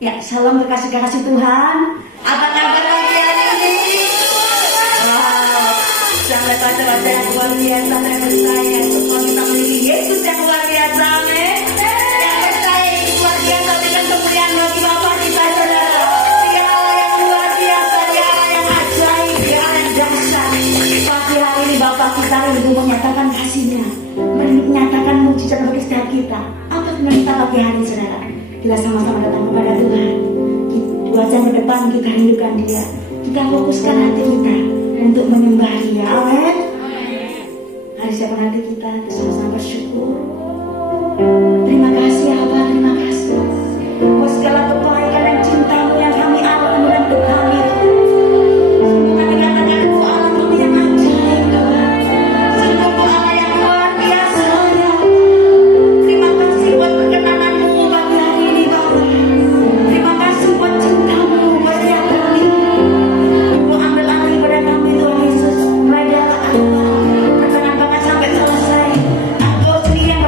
Ya, salam kekasih-kekasih Tuhan. Apa kabar pagi hari ini? Wow, sampai baca-baca yang luar biasa. Saya percaya semua kita memiliki Yesus yang luar biasa, amin. Yang percaya itu luar biasa dengan kemuliaan bagi Bapa kita, saudara. Dia Allah yang luar biasa, dia Allah yang ajaib, dia Allah yang dahsyat. Pagi hari ini Bapa kita rindu menyatakan kasih-Nya, menyatakan mujizat bagi setiap kita. Apa kita pagi hari, saudara? Kita sama-sama datang kepada Tuhan. 2 jam ke depan kita rindukan Dia. Kita fokuskan hati kita untuk menyembah Dia. Amin. Hari siapkan hati kita sama-sama bersyukur. Terima kasih Abah, terima kasih. Buat segala kebaikan dan cinta-Mu yang kami alami dalam hidup kami. Sungguh kami katakan Engkau Allah kami yang ajaib, Tuhan. Sungguh Engkau Allah yang luar biasa, ya. Terima kasih buat perkenanan-Mu pagi hari ini, Bapak. Terima kasih buat cinta-Mu buat setiap kami. Engkau ambil alih pada kami, Tuhan Yesus. Mulai dari awal pertengahan bahkan sampai selesai. Engkau sendiri yang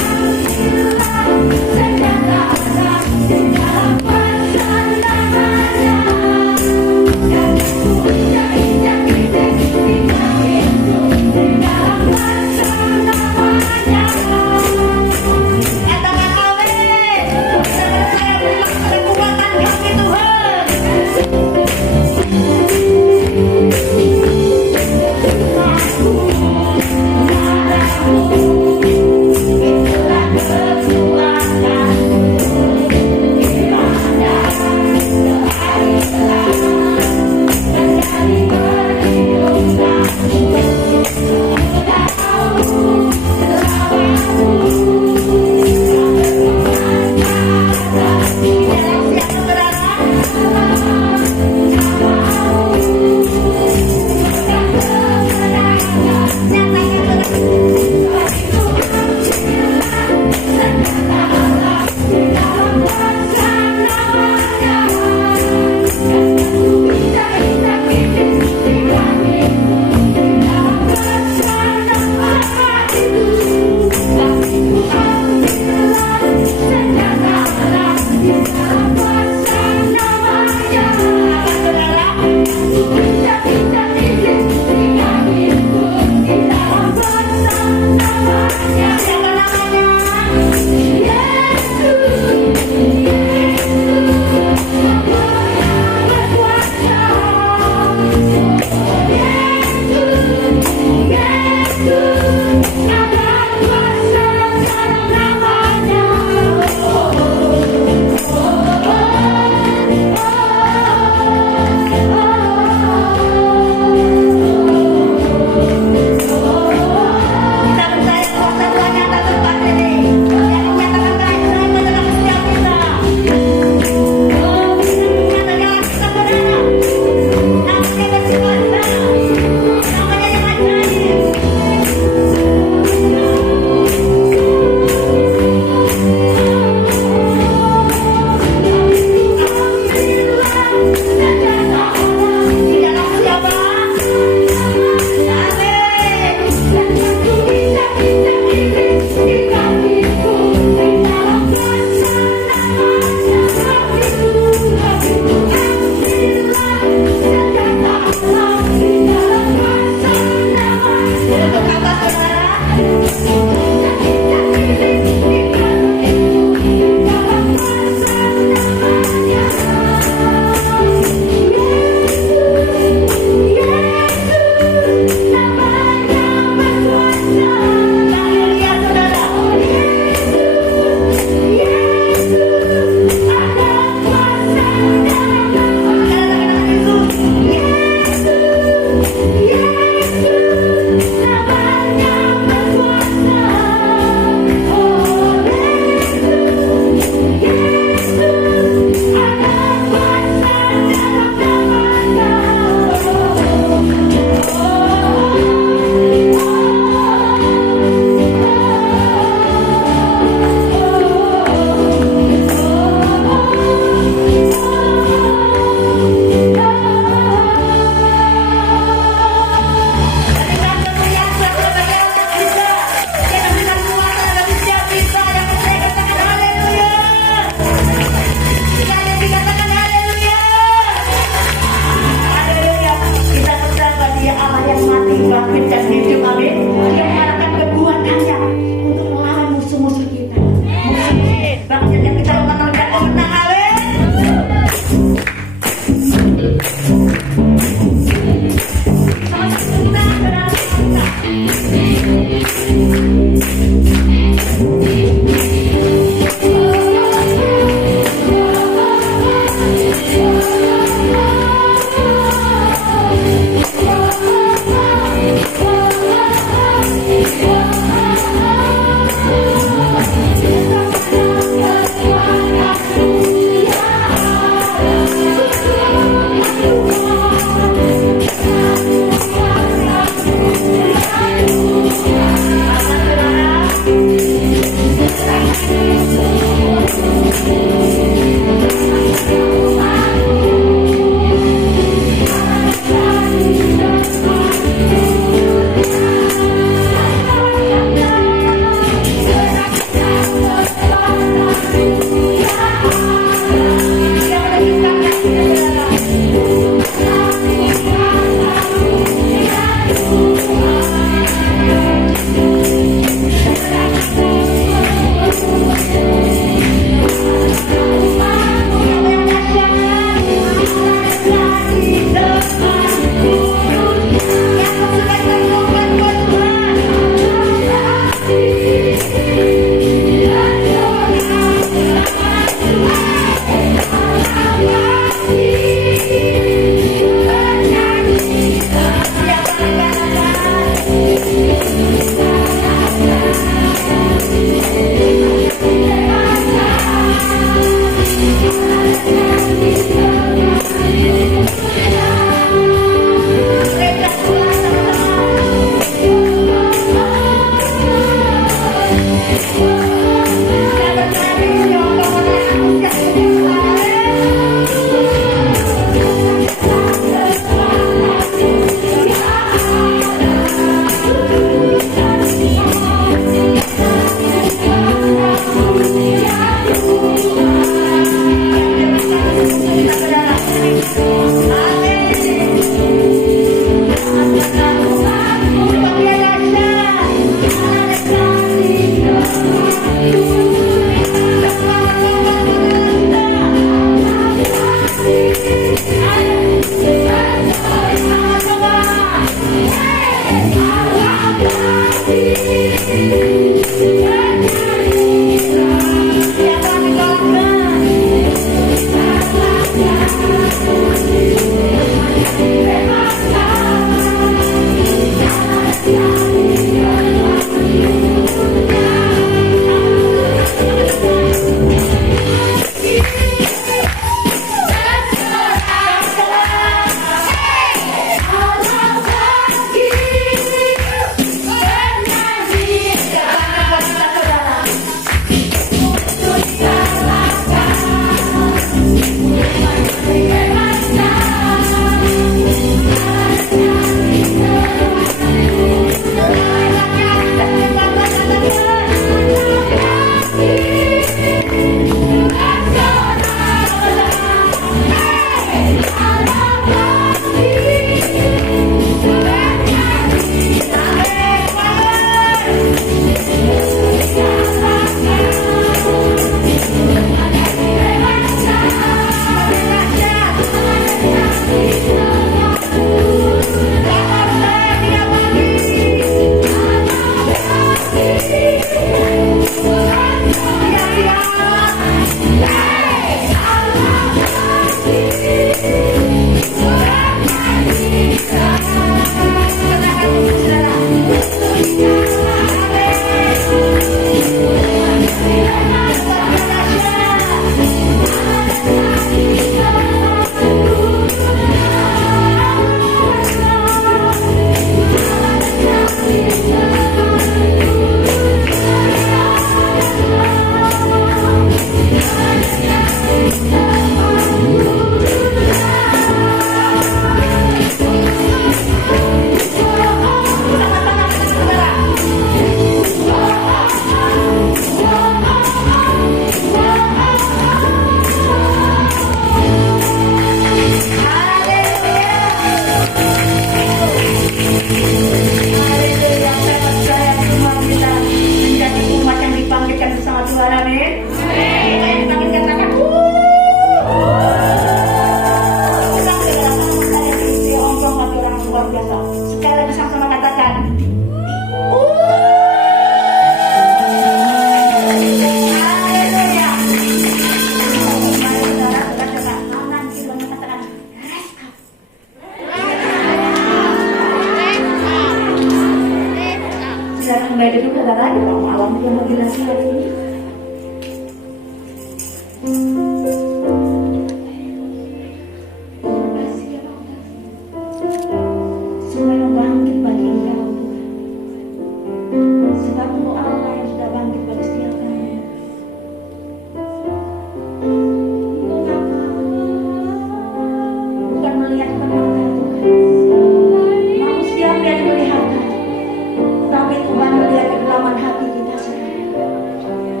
Tapi Tuhan melihat kedalaman hati kita sendiri.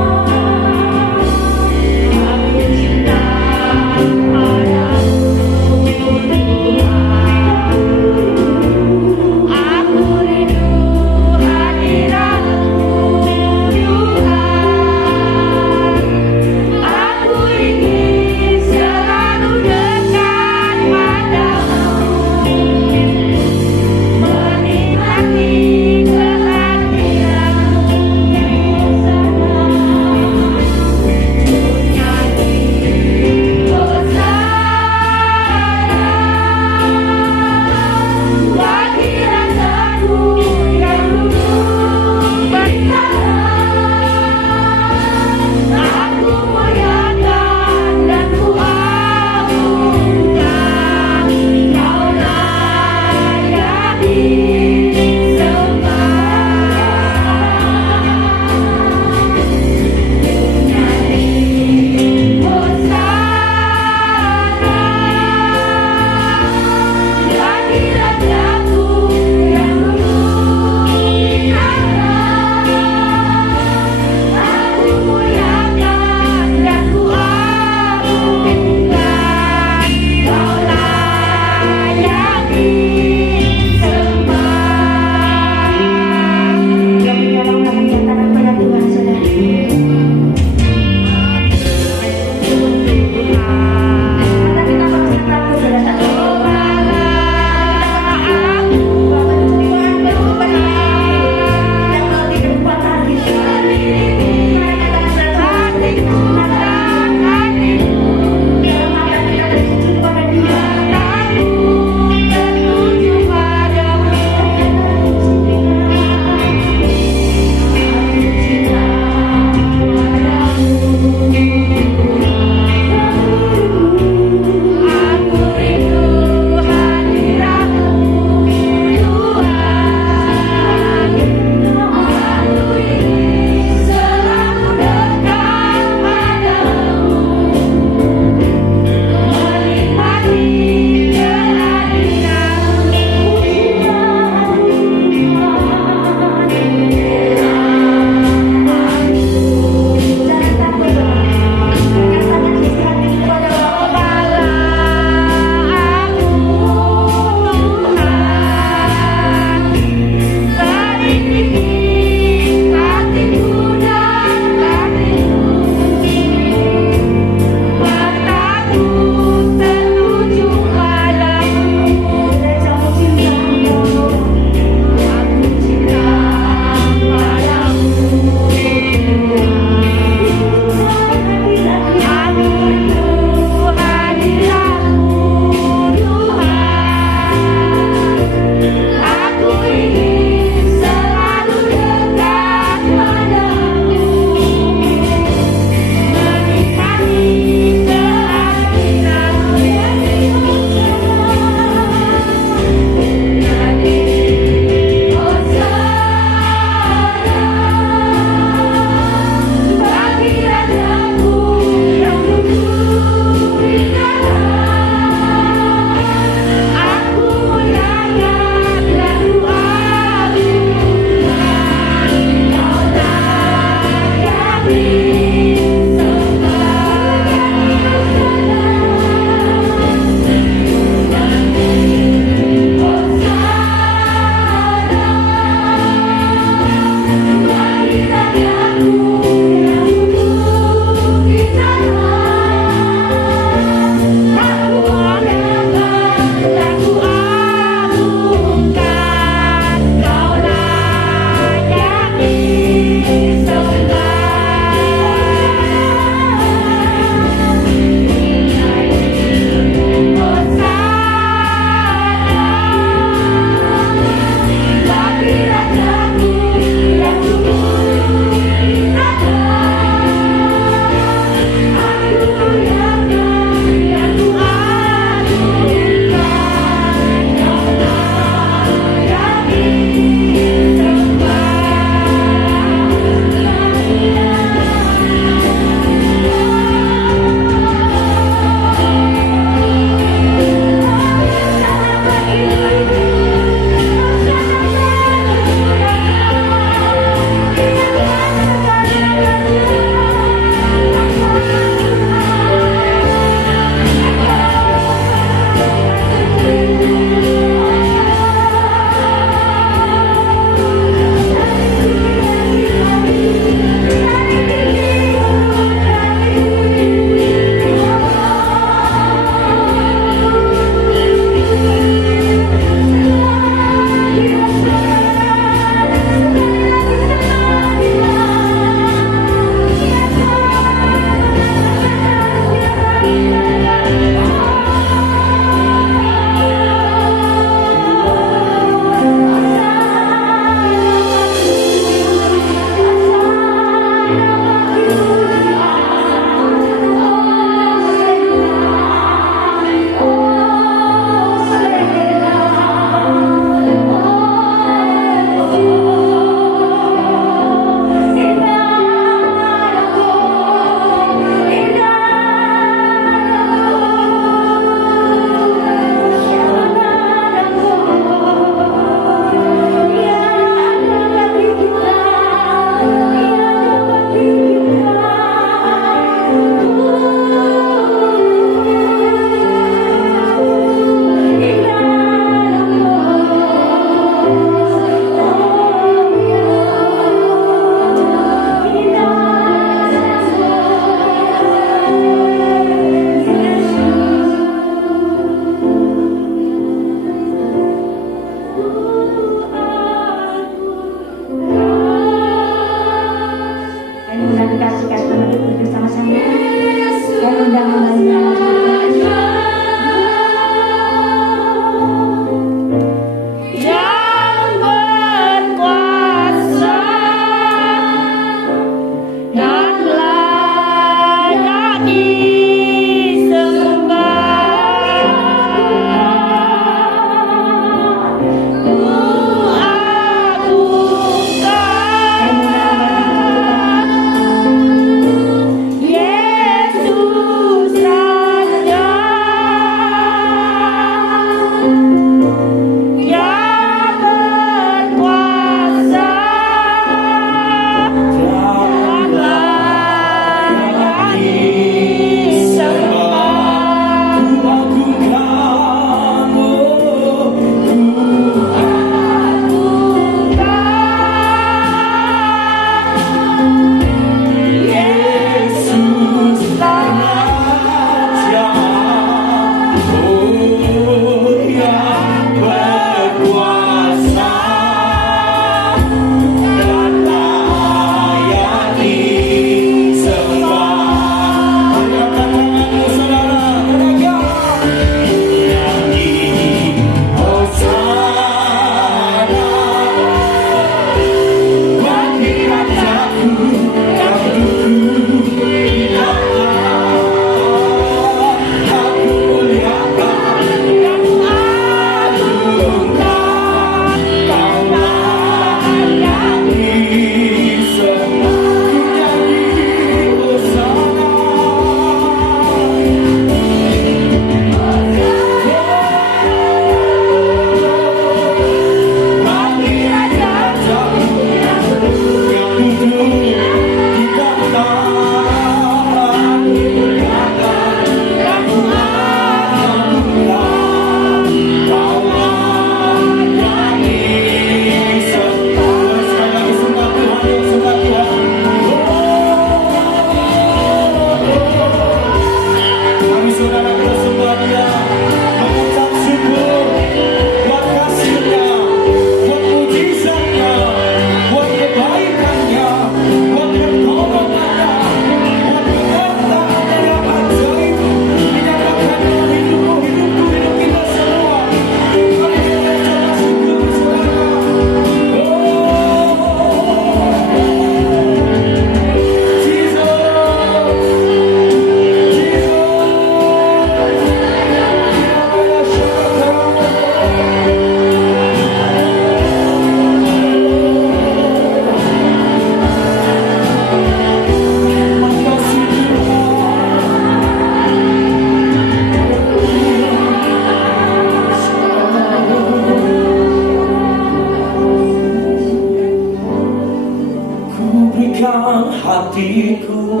hatiku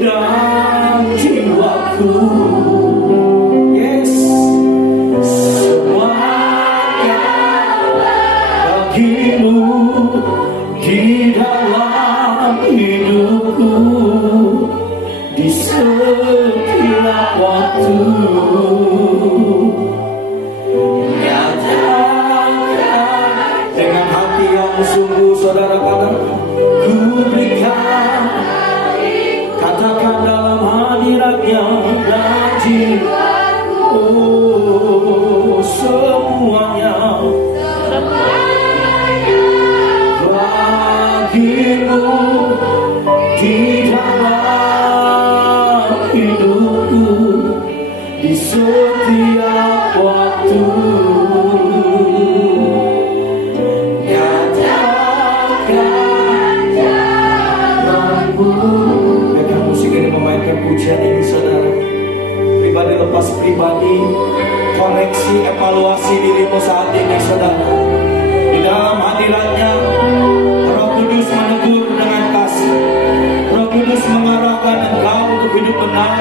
dan jiwaku. Yes, semuanya bagimu di dalam hidupku, di setiap waktu. Nyatakan dengan hati yang sungguh, saudara katakan, ku berikan, katakan dalam hadiratnya dan jiwaku, oh, semuanya bagimu di dalam hidupku, di setiap waktu. Nyatakan jalanmu. Biarkan musik ini memainkan pujian ini, saudara. Pribadi lepas pribadi, koreksi, evaluasi dirimu saat ini, saudara. Di dalam hadiratnya, Roh Kudus menegur dengan kasih. Roh Kudus mengarahkan engkau untuk hidup benar,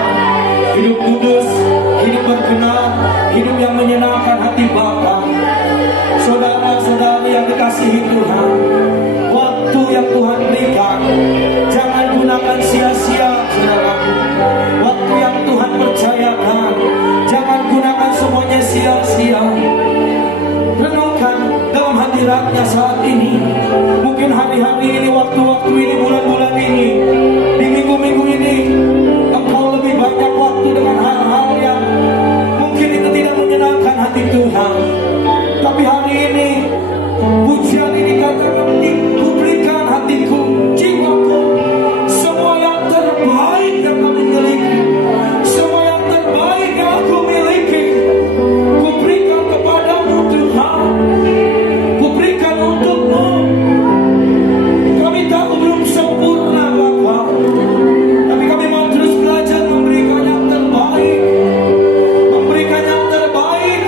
hidup kudus, hidup berkenan, hidup yang menyenangkan hati Bapa. Saudara-saudari yang dikasihi Tuhan, waktu yang Tuhan berikan jangan gunakan sia-sia, saudaraku. Waktu yang Tuhan percayakan jangan gunakan semuanya sia-sia. Renungkan dalam hadiratnya saat ini. Mungkin hari-hari ini, waktu-waktu ini, bulan-bulan ini, di minggu-minggu ini, engkau lebih banyak waktu dengan hal-hal yang mungkin itu tidak menyenangkan hati Tuhan. Tapi hari ini, pujian ini katakan, ku berikan hatiku, jiwaku, semua yang terbaik yang kami miliki, semua yang terbaik yang aku miliki, ku berikan kepadamu Tuhan, ku berikan untukmu. Kami tahu belum sempurna Bapa, tapi kami mau terus belajar memberikan yang terbaik, memberikan yang terbaik.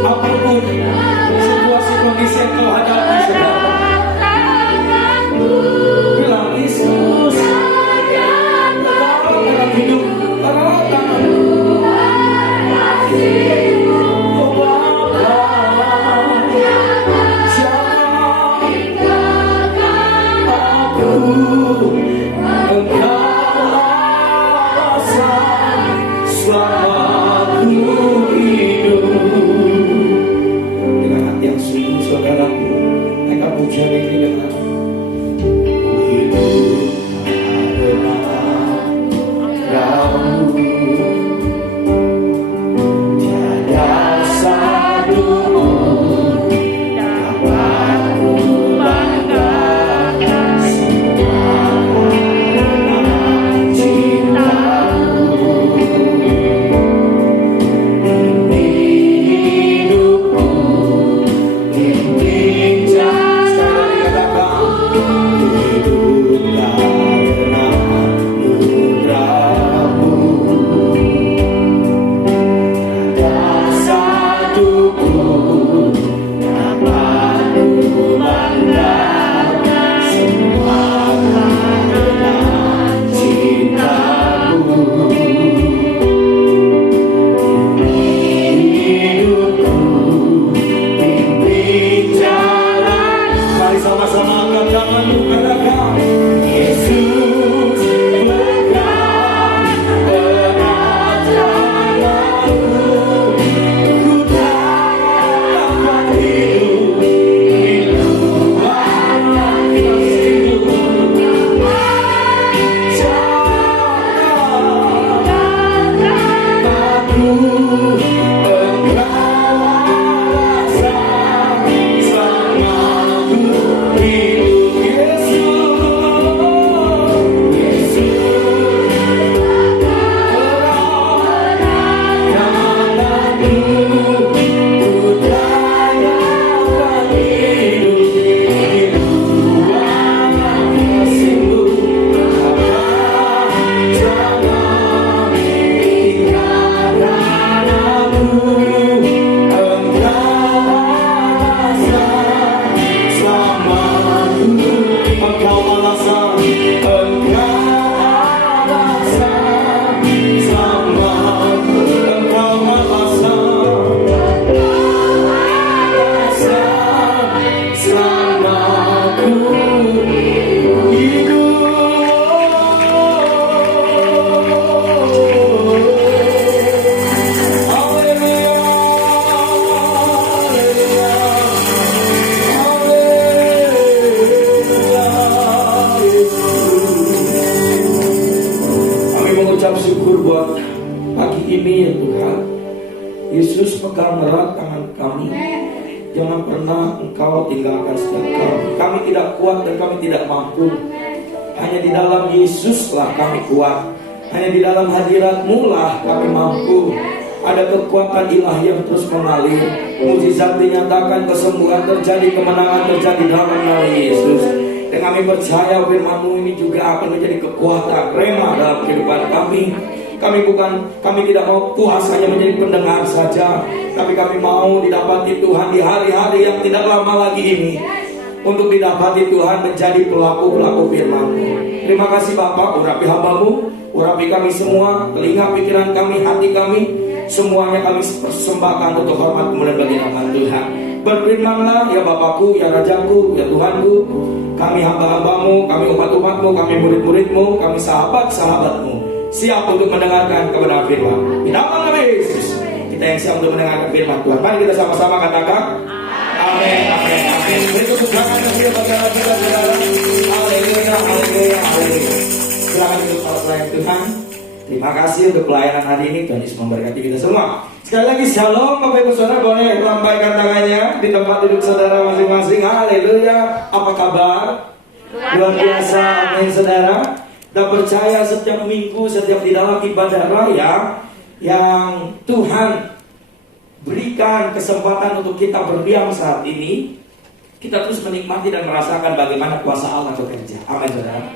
Apapun situasi kondisi yang kau hadapi, saudara, bilang Yesus, dalam hidup, dalam tangan. Oh Bapa, jangan aku engkau rasa selama aku hidup. Dengan hati yang sungguh, saudara, mereka pujian ini dengan hidup karena Kamu. Tiada satu dapat ku banggakan, semua karena cinta-Mu. Ini hidupku, ini sekali katakan, hidup karena anugerah-Mu. Tiada satu pun dapat ku banggakan, semua karena cinta-Mu. Hidupku pimpin jalan. Mari sama-sama angkat tanganmu, katakan, Yesus pegang erat tanganku, ku dapat hidup di luar kasih-Mu. Syukur buat pagi ini ya Tuhan. Yesus pegang erat tangan kami. Jangan pernah Engkau tinggalkan setiap kami. Kami tidak kuat dan kami tidak mampu. Hanya di dalam Yesuslah kami kuat. Hanya di dalam hadirat-Mu lah kami mampu. Ada kekuatan ilahi yang terus mengalir. Mukjizat dinyatakan, kesembuhan terjadi, kemenangan terjadi dalam nama Yesus. Dan kami percaya firman-Mu ini juga akan menjadi kekuatan rema dalam kehidupan kami. Kami tidak mau puas hanya menjadi pendengar saja, tapi kami mau didapati Tuhan di hari-hari yang tidak lama lagi ini, untuk didapati Tuhan menjadi pelaku-pelaku firman-Mu. Terima kasih Bapak, urapi hamba-Mu, urapi kami semua, telinga, pikiran kami, hati kami, semuanya kami persembahkan untuk hormat kemuliaan bagi nama Tuhan. Berfirmanlah ya Bapakku, ya Rajaku, ya Tuhanku. Kami hamba-hamba-Mu, kami umat-umat-Mu, kami murid-murid-Mu, kami sahabat-sahabat-Mu, siap untuk mendengarkan kebenaran firman. Di dalam nama Yesus, kita yang siap untuk mendengarkan firman Tuhan. Mari kita sama-sama katakan amin, amin, amin. Berikut ucapan yang dia bagi saudara. Haleluya, haleluya, haleluya. Silakan untuk para pelayan Tuhan. Terima kasih untuk pelayanan hari ini. Tuhan Yesus memberkati kita semua. Sekali lagi shalom, Bapak Ibu Saudara, boleh lambaikan tangannya di tempat duduk saudara masing-masing. Haleluya. Apa kabar? Luar biasa, amin saudara. Dan percaya setiap minggu, setiap di dalam ibadah raya yang Tuhan berikan kesempatan untuk kita berdiam saat ini, kita terus menikmati dan merasakan bagaimana kuasa Allah bekerja. Amin saudara.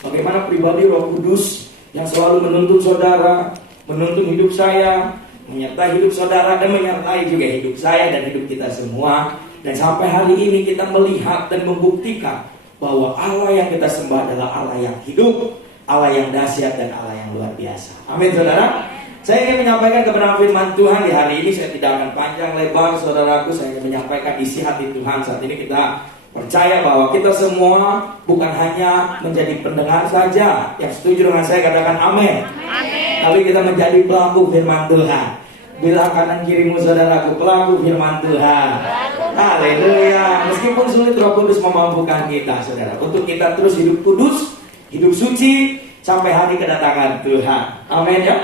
Bagaimana pribadi Roh Kudus yang selalu menuntun saudara, menuntun hidup saya, menyertai hidup saudara dan menyertai juga hidup saya dan hidup kita semua. Dan sampai hari ini kita melihat dan membuktikan bahwa Allah yang kita sembah adalah Allah yang hidup, Allah yang dahsyat, dan Allah yang luar biasa. Amin, saudara. Saya ingin menyampaikan kebenaran firman Tuhan di hari ini. Saya tidak akan panjang lebar, saudaraku. Saya ingin menyampaikan isi hati Tuhan. Saat ini kita percaya bahwa kita semua bukan hanya menjadi pendengar saja. Yang setuju dengan saya katakan amin. Tapi kita menjadi pelaku firman Tuhan. Bilang kanan kirimu, saudaraku, pelaku firman Tuhan. Haleluya. Meskipun sulit, Roh Kudus memampukan kita, saudara, untuk kita terus hidup kudus, hidup suci sampai hari kedatangan Tuhan. Amin ya.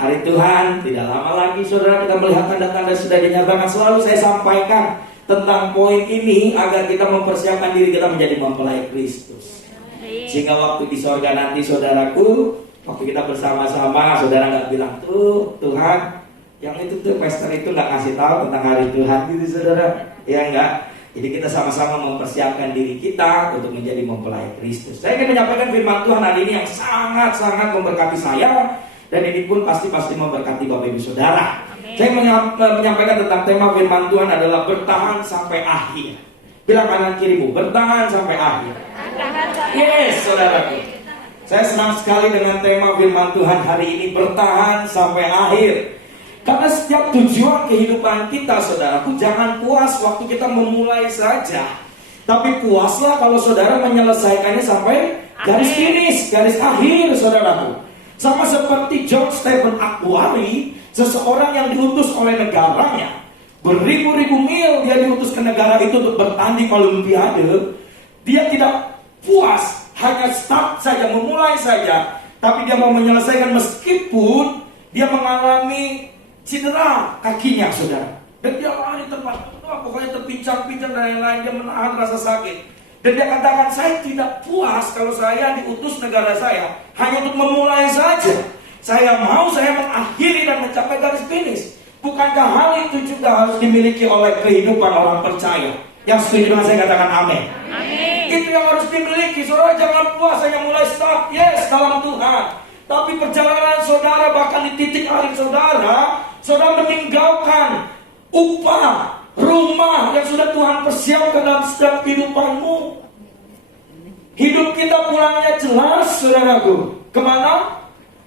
Hari Tuhan tidak lama lagi, saudara. Kita melihat tanda-tanda sudah dinyatakan. Selalu saya sampaikan tentang poin ini agar kita mempersiapkan diri kita menjadi mempelai Kristus. Sehingga waktu di sorga nanti, saudaraku, waktu kita bersama-sama, saudara nggak bilang tuh Tuhan, yang itu tuh pastor itu nggak ngasih tahu tentang hari Tuhan gitu, saudara. Ya enggak. Jadi kita sama-sama mempersiapkan diri kita untuk menjadi mempelai Kristus. Saya ingin menyampaikan firman Tuhan hari ini yang sangat-sangat memberkati saya, dan ini pun pasti memberkati Bapak Ibu Saudara. Saya menyampaikan tentang tema firman Tuhan adalah bertahan sampai akhir. Bilang kanan kirimu, bertahan sampai akhir. Yes, saudaraku. Saya senang sekali dengan tema firman Tuhan hari ini, bertahan sampai akhir. Karena setiap tujuan kehidupan kita, saudaraku, jangan puas waktu kita memulai saja, tapi puaslah kalau saudara menyelesaikannya sampai garis finish, garis akhir, saudaraku. Sama seperti John Stephen Akhwari, seseorang yang diutus oleh negaranya, beribu-ribu mil dia diutus ke negara itu untuk bertanding olimpiade. Dia tidak puas hanya start saja, memulai saja, tapi dia mau menyelesaikan meskipun dia mengalami cedera kakinya, saudara. Dan dia lari tempat, pokoknya terpincang-pincang dan lain-lain. Dia menahan rasa sakit. Dan dia katakan, saya tidak puas kalau saya diutus negara saya hanya untuk memulai saja. Saya mau saya mengakhiri dan mencapai garis finish. Bukankah hal itu juga harus dimiliki oleh kehidupan orang percaya? Yang setuju dengan saya katakan amin. Itu yang harus dimiliki. Saudara jangan puas hanya mulai start, yes, dalam Tuhan. Tapi perjalanan saudara bahkan di titik akhir saudara, saudara meninggalkan upah, rumah yang sudah Tuhan persiapkan dalam setiap kehidupanmu. Hidup kita pulangnya jelas, saudaraku. Kemana?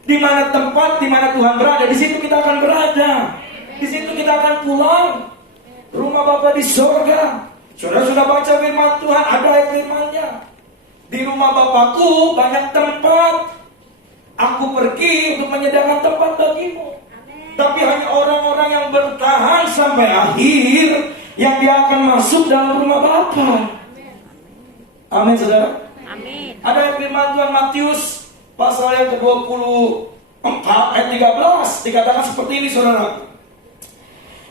Di mana tempat, di mana Tuhan berada, di situ kita akan berada. Di situ kita akan pulang. Rumah Bapa di sorga. Saudara sudah baca firman Tuhan, ada ayat firman-Nya. Di rumah Bapakku banyak tempat. Aku pergi untuk menyediakan tempat bagimu. Tapi hanya orang-orang yang bertahan sampai akhir yang dia akan masuk dalam rumah Bapa. Amin, saudara. Amin. Ada yang firman Tuhan Matius pasal yang ke-24 ayat 13 dikatakan seperti ini, saudara.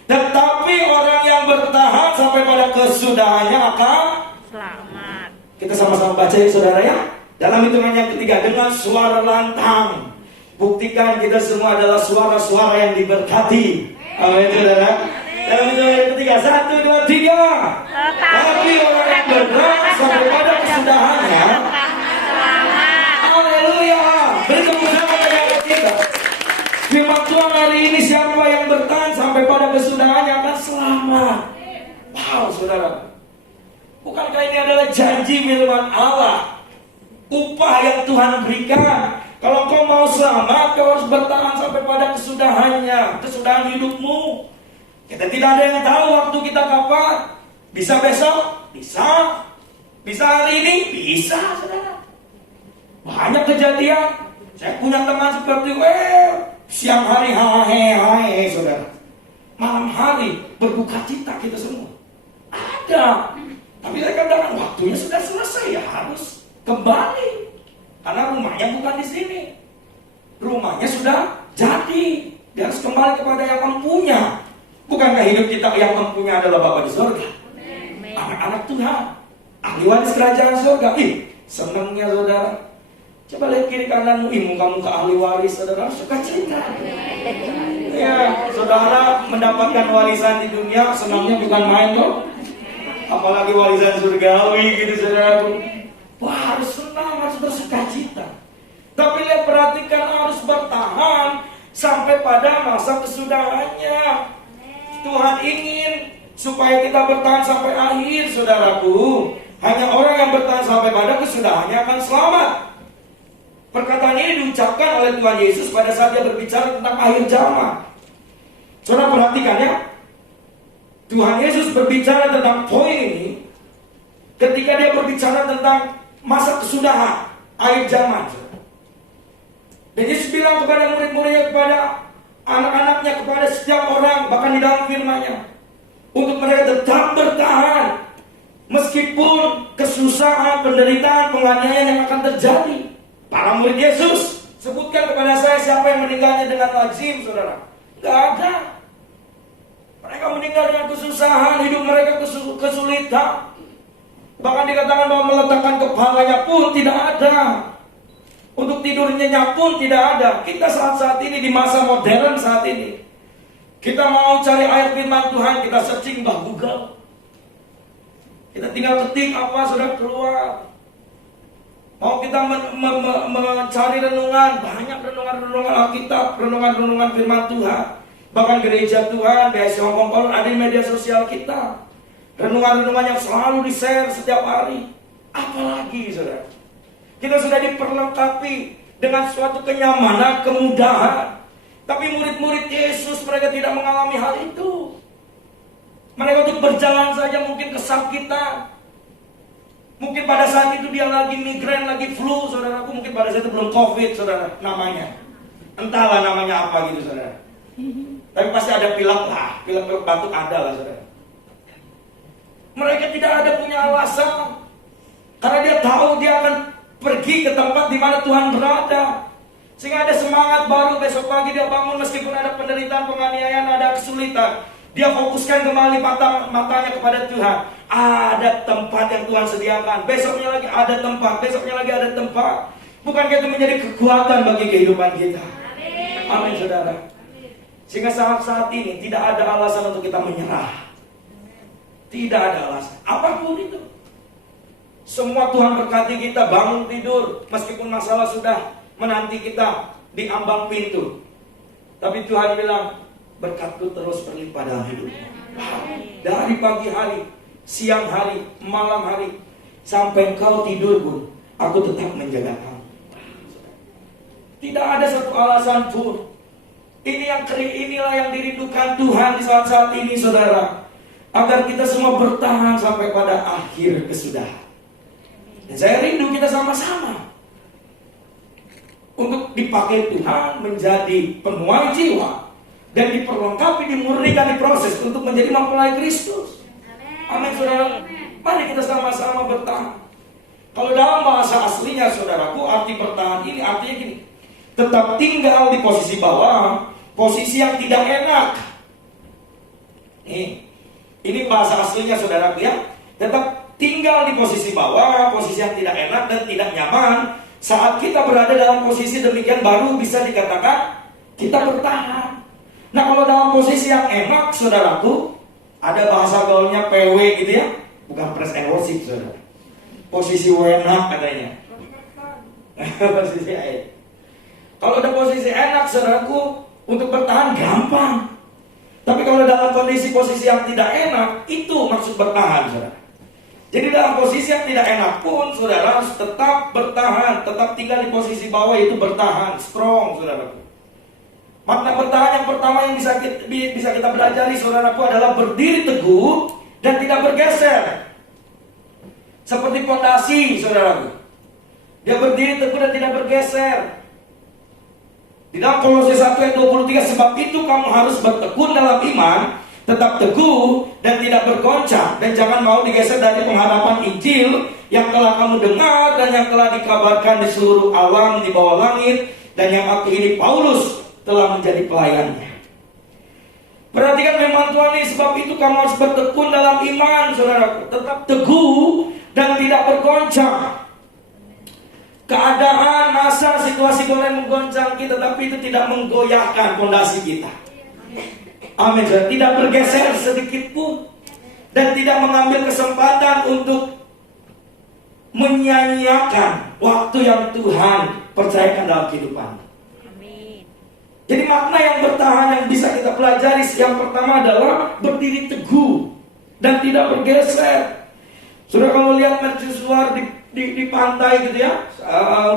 Tetapi orang yang bertahan sampai pada kesudahannya akan Selamat. Kita sama-sama baca ya, saudara ya. Dalam hitungan yang ketiga, dengan suara lantang. Buktikan kita semua adalah suara-suara yang diberkati. Amin, saudara. Dalam hitungan yang ketiga, 1, 2, 3. Tapi orang yang bertahan sampai pada kesudahannya, haleluya. Beri tepuk tangan bagi kita. Firman Tuhan hari ini, siapa yang bertahan sampai pada kesudahannya akan selamat. Wow, saudara. Bukankah ini adalah janji firman Allah? Upah yang Tuhan berikan. Kalau kau mau selamat, kau harus bertahan sampai pada kesudahannya, kesudahan hidupmu. Kita tidak ada yang tahu waktu kita kapan. Bisa besok, bisa. Bisa hari ini, bisa, saudara. Banyak kejadian. Saya punya teman seperti, siang hari hai, saudara. Malam hari berduka cita kita semua. Ada. Tapi saya katakan waktunya sudah selesai, ya harus kembali. Karena rumahnya bukan di sini. Rumahnya sudah jadi. Dia harus kembali kepada yang empunya. Bukankah hidup kita yang empunya adalah Bapa di surga? Anak-anak Tuhan, ahli waris kerajaan surga. Senangnya saudara. Coba lihat kiri kananmu, muka-muka ahli waris, saudara, suka cita. Ya, saudara mendapatkan warisan di dunia, senangnya bukan main loh. Apalagi warisan surgawi gitu, saudara. Wah, harus senang, harus bersuka cita. Tapi lihat, perhatikan, harus bertahan sampai pada masa kesudahannya. Tuhan ingin supaya kita bertahan sampai akhir, saudaraku. Hanya orang yang bertahan sampai pada kesudahannya akan selamat. Perkataan ini diucapkan oleh Tuhan Yesus pada saat dia berbicara tentang akhir zaman. Saudara perhatikan ya, Tuhan Yesus berbicara tentang poin ini ketika dia berbicara tentang masa kesudahan, akhir zaman. Dan Yesus bilang kepada murid-muridnya, kepada anak-anaknya, kepada setiap orang, bahkan di dalam firman-Nya, untuk mereka tetap bertahan meskipun kesusahan, penderitaan, penganiayaan yang akan terjadi. Para murid Yesus, sebutkan kepada saya siapa yang meninggalnya dengan lazim, saudara? Gak ada. Mereka meninggal dengan kesusahan, hidup mereka kesulitan. Bahkan dikatakan bahwa meletakkan kepalanya pun tidak ada. Untuk tidur nyenyak pun tidak ada. Kita saat ini di masa modern saat ini, kita mau cari ayat firman Tuhan, kita searching di Google. Kita tinggal ketik apa sudah keluar. Mau kita mencari renungan, banyak renungan Alkitab, renungan firman Tuhan. Bahkan gereja Tuhan, BSC Hongkong Paulus ada di media sosial kita. Renungan-renungan yang selalu di-share setiap hari. Apalagi saudara, kita sudah diperlengkapi dengan suatu kenyamanan, kemudahan. Tapi murid-murid Yesus mereka tidak mengalami hal itu. Mereka untuk berjalan saja mungkin kesakitan. Mungkin pada saat itu dia lagi migrain, lagi flu, saudaraku. Mungkin pada saat itu belum COVID, saudara, namanya. Entahlah namanya apa gitu, saudara. Tapi pasti ada pilek lah, pilek-pilek batuk ada lah, saudara. Mereka tidak ada punya alasan. Karena dia tahu dia akan pergi ke tempat di mana Tuhan berada. Sehingga ada semangat baru besok pagi dia bangun meskipun ada penderitaan, penganiayaan, ada kesulitan. Dia fokuskan kembali matanya kepada Tuhan. Ada tempat yang Tuhan sediakan. Besoknya lagi ada tempat. Besoknya lagi ada tempat. Bukankah itu menjadi kekuatan bagi kehidupan kita? Amin, saudara. Sehingga saat ini tidak ada alasan untuk kita menyerah. Tidak ada alasan. Apapun itu. Semua Tuhan berkati kita bangun tidur. Meskipun masalah sudah menanti kita di ambang pintu. Tapi Tuhan bilang, berkat-Ku terus berlimpah dalam hidupmu. Dari pagi hari, siang hari, malam hari, sampai engkau tidur pun, Aku tetap menjaga kamu. Tidak ada satu alasan pun. Inilah yang dirindukan Tuhan di saat-saat ini, saudara, agar kita semua bertahan sampai pada akhir kesudahan. Dan saya rindu kita sama-sama untuk dipakai Tuhan menjadi penuai jiwa dan diperlengkapi, dimurnikan, diproses untuk menjadi mempelai Kristus. Amin, saudara. Mari kita sama-sama bertahan. Kalau dalam bahasa aslinya, saudaraku, arti bertahan ini artinya gini: tetap tinggal di posisi bawah, posisi yang tidak enak. Ini bahasa aslinya, saudaraku ya. Tetap tinggal di posisi bawah, posisi yang tidak enak dan tidak nyaman. Saat kita berada dalam posisi demikian baru bisa dikatakan kita bertahan. Nah, kalau dalam posisi yang enak, saudaraku, ada bahasa gaulnya PW gitu ya. Bukan press and worship, saudara. Posisi enak katanya. Posisi enak. Kalau ada posisi enak, saudaraku, untuk bertahan gampang. Tapi kalau dalam kondisi posisi yang tidak enak, itu maksud bertahan, saudara. Jadi dalam posisi yang tidak enak pun, saudara harus tetap bertahan, tetap tinggal di posisi bawah, itu bertahan, strong, saudaraku. Makna bertahan yang pertama yang bisa kita pelajari, saudaraku, adalah berdiri teguh dan tidak bergeser. Seperti fondasi, saudaraku. Dia berdiri teguh dan tidak bergeser. Di dalam Kolose 1 ayat 23, sebab itu kamu harus bertekun dalam iman, tetap teguh dan tidak bergoncang, dan jangan mau digeser dari pengharapan Injil yang telah kamu dengar dan yang telah dikabarkan di seluruh alam di bawah langit, dan yang aku ini Paulus telah menjadi pelayannya. Perhatikan firman Tuhan ini, sebab itu kamu harus bertekun dalam iman, saudaraku, tetap teguh dan tidak bergoncang. Keadaan, masa, situasi boleh menggoncang kita, tapi itu tidak menggoyahkan fondasi kita. Amin. Tidak bergeser sedikit pun, dan tidak mengambil kesempatan untuk menyanyiakan waktu yang Tuhan percayakan dalam kehidupan. Amin. Jadi makna yang bertahan yang bisa kita pelajari yang pertama adalah berdiri teguh dan tidak bergeser. Sudah kalau lihat mercusuar di pantai gitu ya,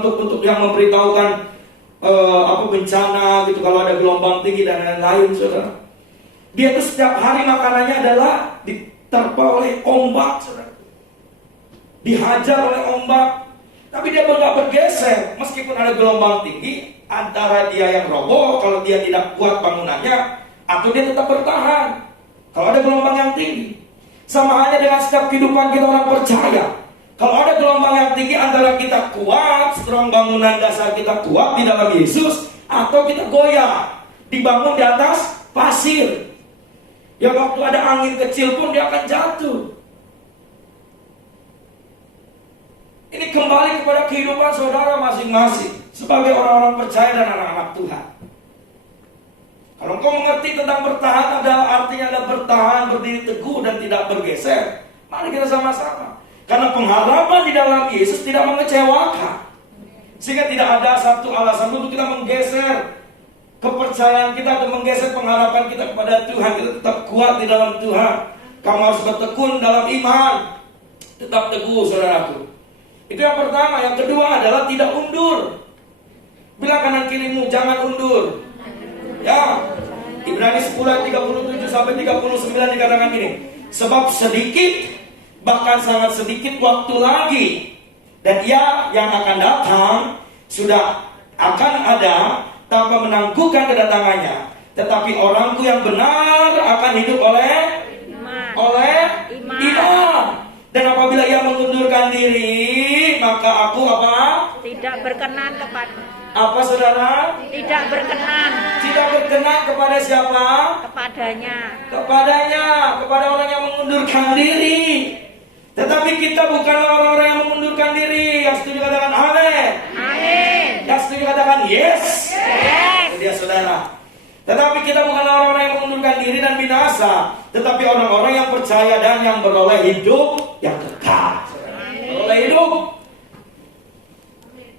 untuk yang memberitahukan bencana gitu, kalau ada gelombang tinggi dan lain-lain, saudara. Dia tuh setiap hari makanannya adalah diterpa oleh ombak, saudara. Dihajar oleh ombak, tapi dia nggak bergeser meskipun ada gelombang tinggi. Antara dia yang roboh kalau dia tidak kuat bangunannya, atau dia tetap bertahan kalau ada gelombang yang tinggi. Sama halnya dengan setiap kehidupan kita orang percaya. Kalau ada gelombang yang tinggi, antara kita kuat, strong, bangunan dasar kita kuat di dalam Yesus, atau kita goyah, dibangun di atas pasir. Yang waktu ada angin kecil pun dia akan jatuh. Ini kembali kepada kehidupan saudara masing-masing sebagai orang-orang percaya dan anak-anak Tuhan. Kalau engkau mengerti tentang bertahan adalah artinya adalah bertahan, berdiri teguh dan tidak bergeser, mari kita sama-sama. Karena pengharapan di dalam Yesus tidak mengecewakan, sehingga tidak ada satu alasan untuk kita menggeser kepercayaan kita atau menggeser pengharapan kita kepada Tuhan. Kita tetap kuat di dalam Tuhan. Kamu harus bertekun dalam iman, tetap teguh, saudaraku. Itu yang pertama. Yang kedua adalah tidak undur. Bilang kanan kirimu, jangan undur. Ya, Ibrani 10 ayat 37 sampai 39 dikatakan gini. Sebab sedikit, bahkan sangat sedikit waktu lagi, dan Ia yang akan datang sudah akan ada tanpa menangguhkan kedatangannya. Tetapi orangku yang benar akan hidup oleh iman. Dan apabila ia mengundurkan diri, maka aku apa? Tidak berkenan kepada. Apa saudara? Tidak berkenan. Tidak berkenan kepada siapa? Kepadanya. Kepada orang yang mengundurkan diri. Tetapi kita bukanlah orang-orang yang mengundurkan diri. Yang setuju katakan amin. Amin. Yang setuju katakan yes. Yes. Dia saudara. Tetapi kita bukanlah orang-orang yang mengundurkan diri dan binasa, tetapi orang-orang yang percaya dan yang beroleh hidup yang kekal. Beroleh hidup.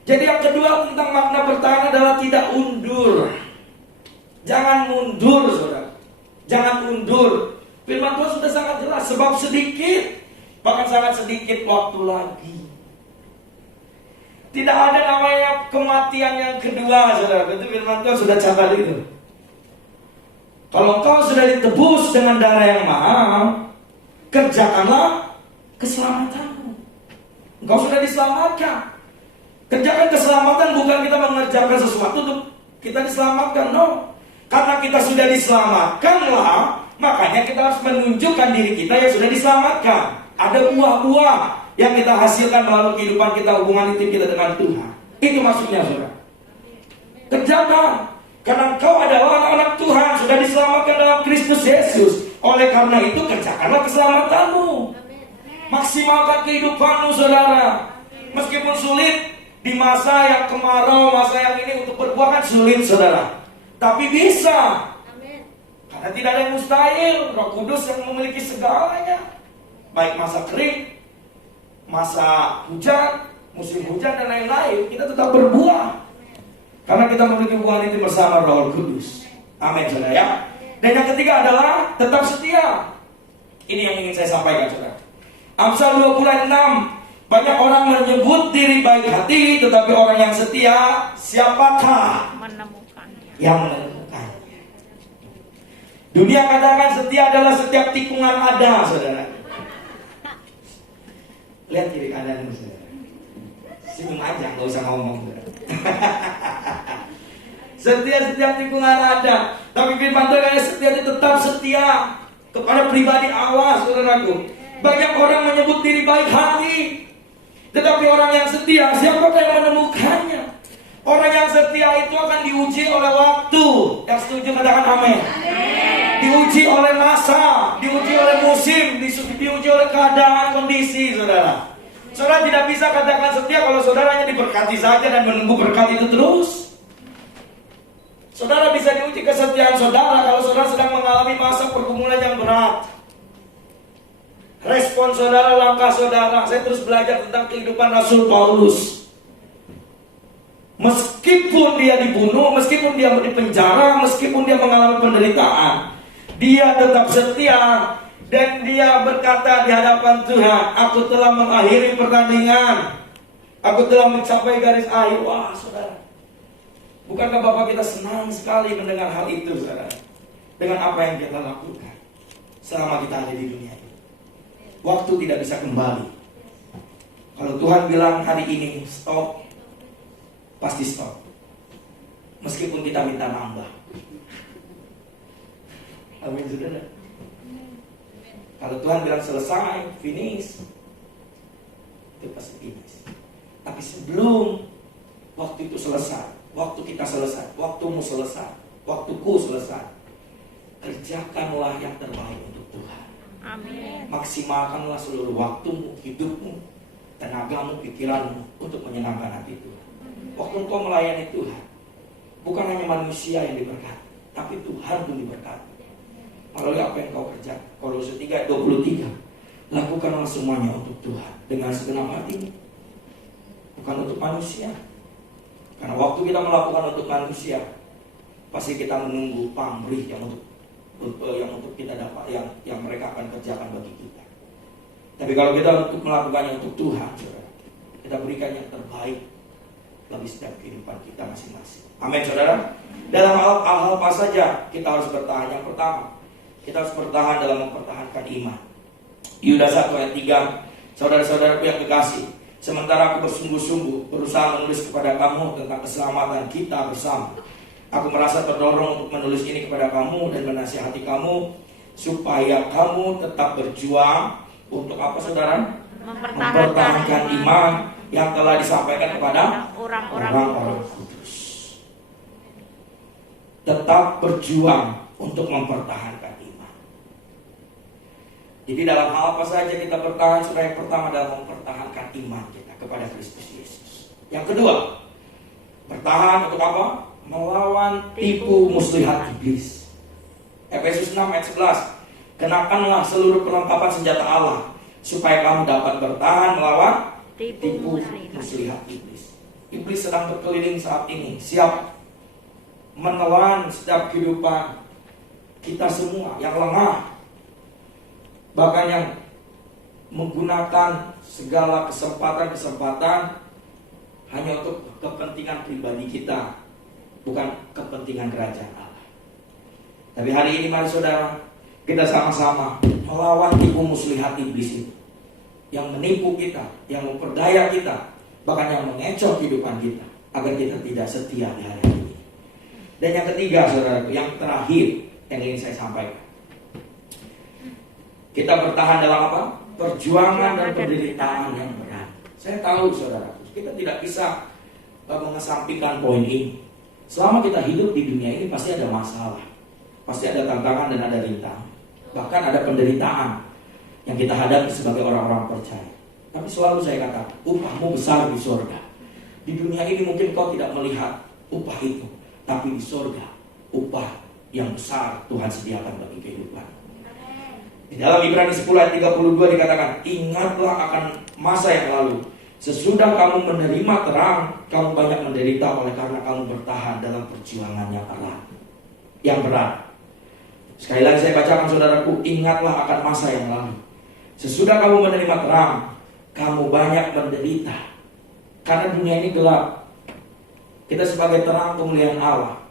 Jadi yang kedua tentang makna bertahan adalah tidak undur. Jangan mundur, saudara. Jangan undur. Firman Tuhan sudah sangat jelas. Sebab sedikit, bahkan sangat sedikit waktu lagi. Tidak ada namanya kematian yang kedua, saudara. Itu firman Tuhan sudah catat itu. Kalau engkau sudah ditebus dengan darah yang mahal, kerjakanlah keselamatanmu. Engkau sudah diselamatkan. Kerjakan keselamatan bukan kita mengerjakan sesuatu untuk kita diselamatkan, no. Karena kita sudah diselamatkanlah, makanya kita harus menunjukkan diri kita yang sudah diselamatkan. Ada buah-buah yang kita hasilkan melalui kehidupan kita, hubungan intim kita dengan Tuhan. Itu maksudnya, saudara. Kerjakan. Karena engkau adalah anak-anak Tuhan, sudah diselamatkan dalam Kristus Yesus. Oleh karena itu, kerjakanlah keselamatanmu. Maksimalkan kehidupanmu, saudara. Meskipun sulit, di masa yang kemarau, masa yang ini untuk berbuah kan sulit, saudara. Tapi bisa. Karena tidak ada yang mustahil. Roh Kudus yang memiliki segalanya. Baik masa kering, masa hujan, musim hujan dan lain-lain, kita tetap berbuah. Karena kita memiliki hubungan itu bersama Roh Kudus. Amin, saudara ya. Dan yang ketiga adalah tetap setia. Ini yang ingin saya sampaikan, saudara. Amsal 20 ayat 6. Banyak orang menyebut diri baik hati, tetapi orang yang setia, siapakah Menemukannya. yang menemukannya? Dunia katakan setia adalah setiap tikungan ada, saudara. Lihat kiri kanan, saudara. Senyum aja, nggak usah ngomong, saudara. Setiap tikungan ada. Tapi firman Tuhan setia itu tetap setia kepada pribadi Allah, saudaraku. Banyak orang menyebut diri baik hati, tetapi orang yang setia, siapakah yang menemukannya? Orang yang setia itu akan diuji oleh waktu. Yang setuju katakan amin. Diuji oleh masa, diuji oleh musim, diuji oleh keadaan, kondisi, saudara. Saudara tidak bisa katakan setia kalau saudara hanya diberkati saja dan menunggu berkat itu terus. Saudara bisa diuji kesetiaan saudara kalau saudara sedang mengalami masa pergumulan yang berat. Respon saudara, langkah saudara. Saya terus belajar tentang kehidupan Rasul Paulus. Meskipun dia dibunuh, meskipun dia dipenjara, meskipun dia mengalami penderitaan, dia tetap setia. Dan dia berkata di hadapan Tuhan, aku telah mengakhiri pertandingan, aku telah mencapai garis akhir. Wah saudara, bukankah Bapak kita senang sekali mendengar hal itu saudara? Dengan apa yang kita lakukan selama kita ada di dunia ini. Waktu tidak bisa kembali. Kalau Tuhan bilang hari ini stop, pasti stop. Meskipun kita minta nambah. Amin saudara. Kalau Tuhan bilang selesai, finish, itu pasti finish. Tapi sebelum waktu itu selesai, waktu kita selesai, waktumu selesai, waktuku selesai, kerjakanlah yang terbaik untuk Tuhan. Amin. Maksimalkanlah seluruh waktumu, hidupmu, tenagamu, pikiranmu untuk menyenangkan hati Tuhan. Waktu engkau melayani Tuhan, bukan hanya manusia yang diberkati, tapi Tuhan pun diberkati melalui apa yang kau kerjakan. Kolose 3:23, lakukanlah semuanya untuk Tuhan dengan segenap hati, bukan untuk manusia. Karena waktu kita melakukan untuk manusia, pasti kita menunggu pamrih yang untuk kita dapat, yang mereka akan kerjakan bagi kita. Tapi kalau kita untuk melakukannya untuk Tuhan, saudara, kita berikan yang terbaik bagi setiap kehidupan kita masing-masing. Amin saudara. Dalam hal apa saja kita harus bertahan. Yang pertama, kita harus bertahan dalam mempertahankan iman. Yudas 1 ayat 3, saudara-saudaraku yang kekasih, sementara aku bersungguh-sungguh berusaha menulis kepada kamu tentang keselamatan kita bersama, aku merasa terdorong untuk menulis ini kepada kamu dan menasihati kamu supaya kamu tetap berjuang untuk apa saudara? Mempertahankan iman yang telah disampaikan kepada orang-orang kudus. Tetap berjuang untuk mempertahankan iman. Jadi dalam hal apa saja kita bertahan, saudara, yang pertama adalah mempertahankan iman kita kepada Kristus Yesus. Yang kedua, bertahan untuk apa? Melawan tipu muslihat iblis. Efesus 6 ayat 11, kenakanlah seluruh perlengkapan senjata Allah supaya kamu dapat bertahan melawan tipu muslihat iblis. Iblis sedang berkeliling saat ini, siap menelan setiap kehidupan kita semua yang lengah, bahkan yang menggunakan segala kesempatan-kesempatan hanya untuk kepentingan pribadi kita, bukan kepentingan kerajaan Allah. Tapi hari ini mari saudara, kita sama-sama melawan tipu muslihat iblis itu, yang menipu kita, yang memperdaya kita, bahkan yang mengecoh kehidupan kita, agar kita tidak setia di hari ini. Dan yang ketiga saudara, yang terakhir yang ingin saya sampaikan, kita bertahan dalam apa? Perjuangan dan penderitaan yang berat. Saya tahu saudara, kita tidak bisa mengesampingkan poin ini. Selama kita hidup di dunia ini pasti ada masalah, pasti ada tantangan dan ada rintangan, bahkan ada penderitaan yang kita hadapi sebagai orang-orang percaya. Tapi selalu saya katakan, upahmu besar di surga. Di dunia ini mungkin kau tidak melihat upah itu, tapi di surga upah yang besar Tuhan sediakan bagi kehidupan. Di dalam Ibrani 10 ayat 32 dikatakan, ingatlah akan masa yang lalu. Sesudah kamu menerima terang, kamu banyak menderita oleh karena kamu bertahan dalam perjuangan yang erat, yang berat. Sekali lagi saya bacakan saudaraku, ingatlah akan masa yang lalu. Sesudah kamu menerima terang, kamu banyak menderita. Karena dunia ini gelap. Kita sebagai terang kemuliaan Allah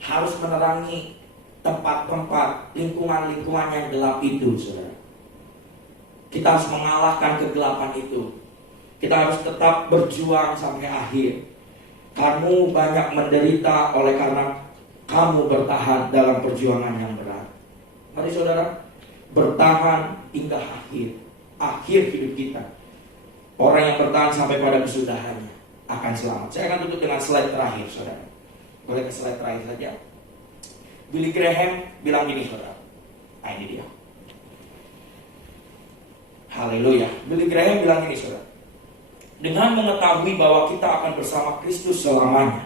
harus menerangi tempat-tempat, lingkungan-lingkungan yang gelap itu, saudara. Kita harus mengalahkan kegelapan itu. Kita harus tetap berjuang sampai akhir. Kamu banyak menderita oleh karena kamu bertahan dalam perjuangan yang berat. Mari saudara, bertahan hingga akhir hidup kita. Orang yang bertahan sampai pada kesudahannya akan selamat. Saya akan tutup dengan slide terakhir, saudara. Boleh ke slide terakhir saja. Billy Graham bilang gini, saudara. Nah ini dia. Haleluya. Billy Graham bilang gini, saudara. Dengan mengetahui bahwa kita akan bersama Kristus selamanya,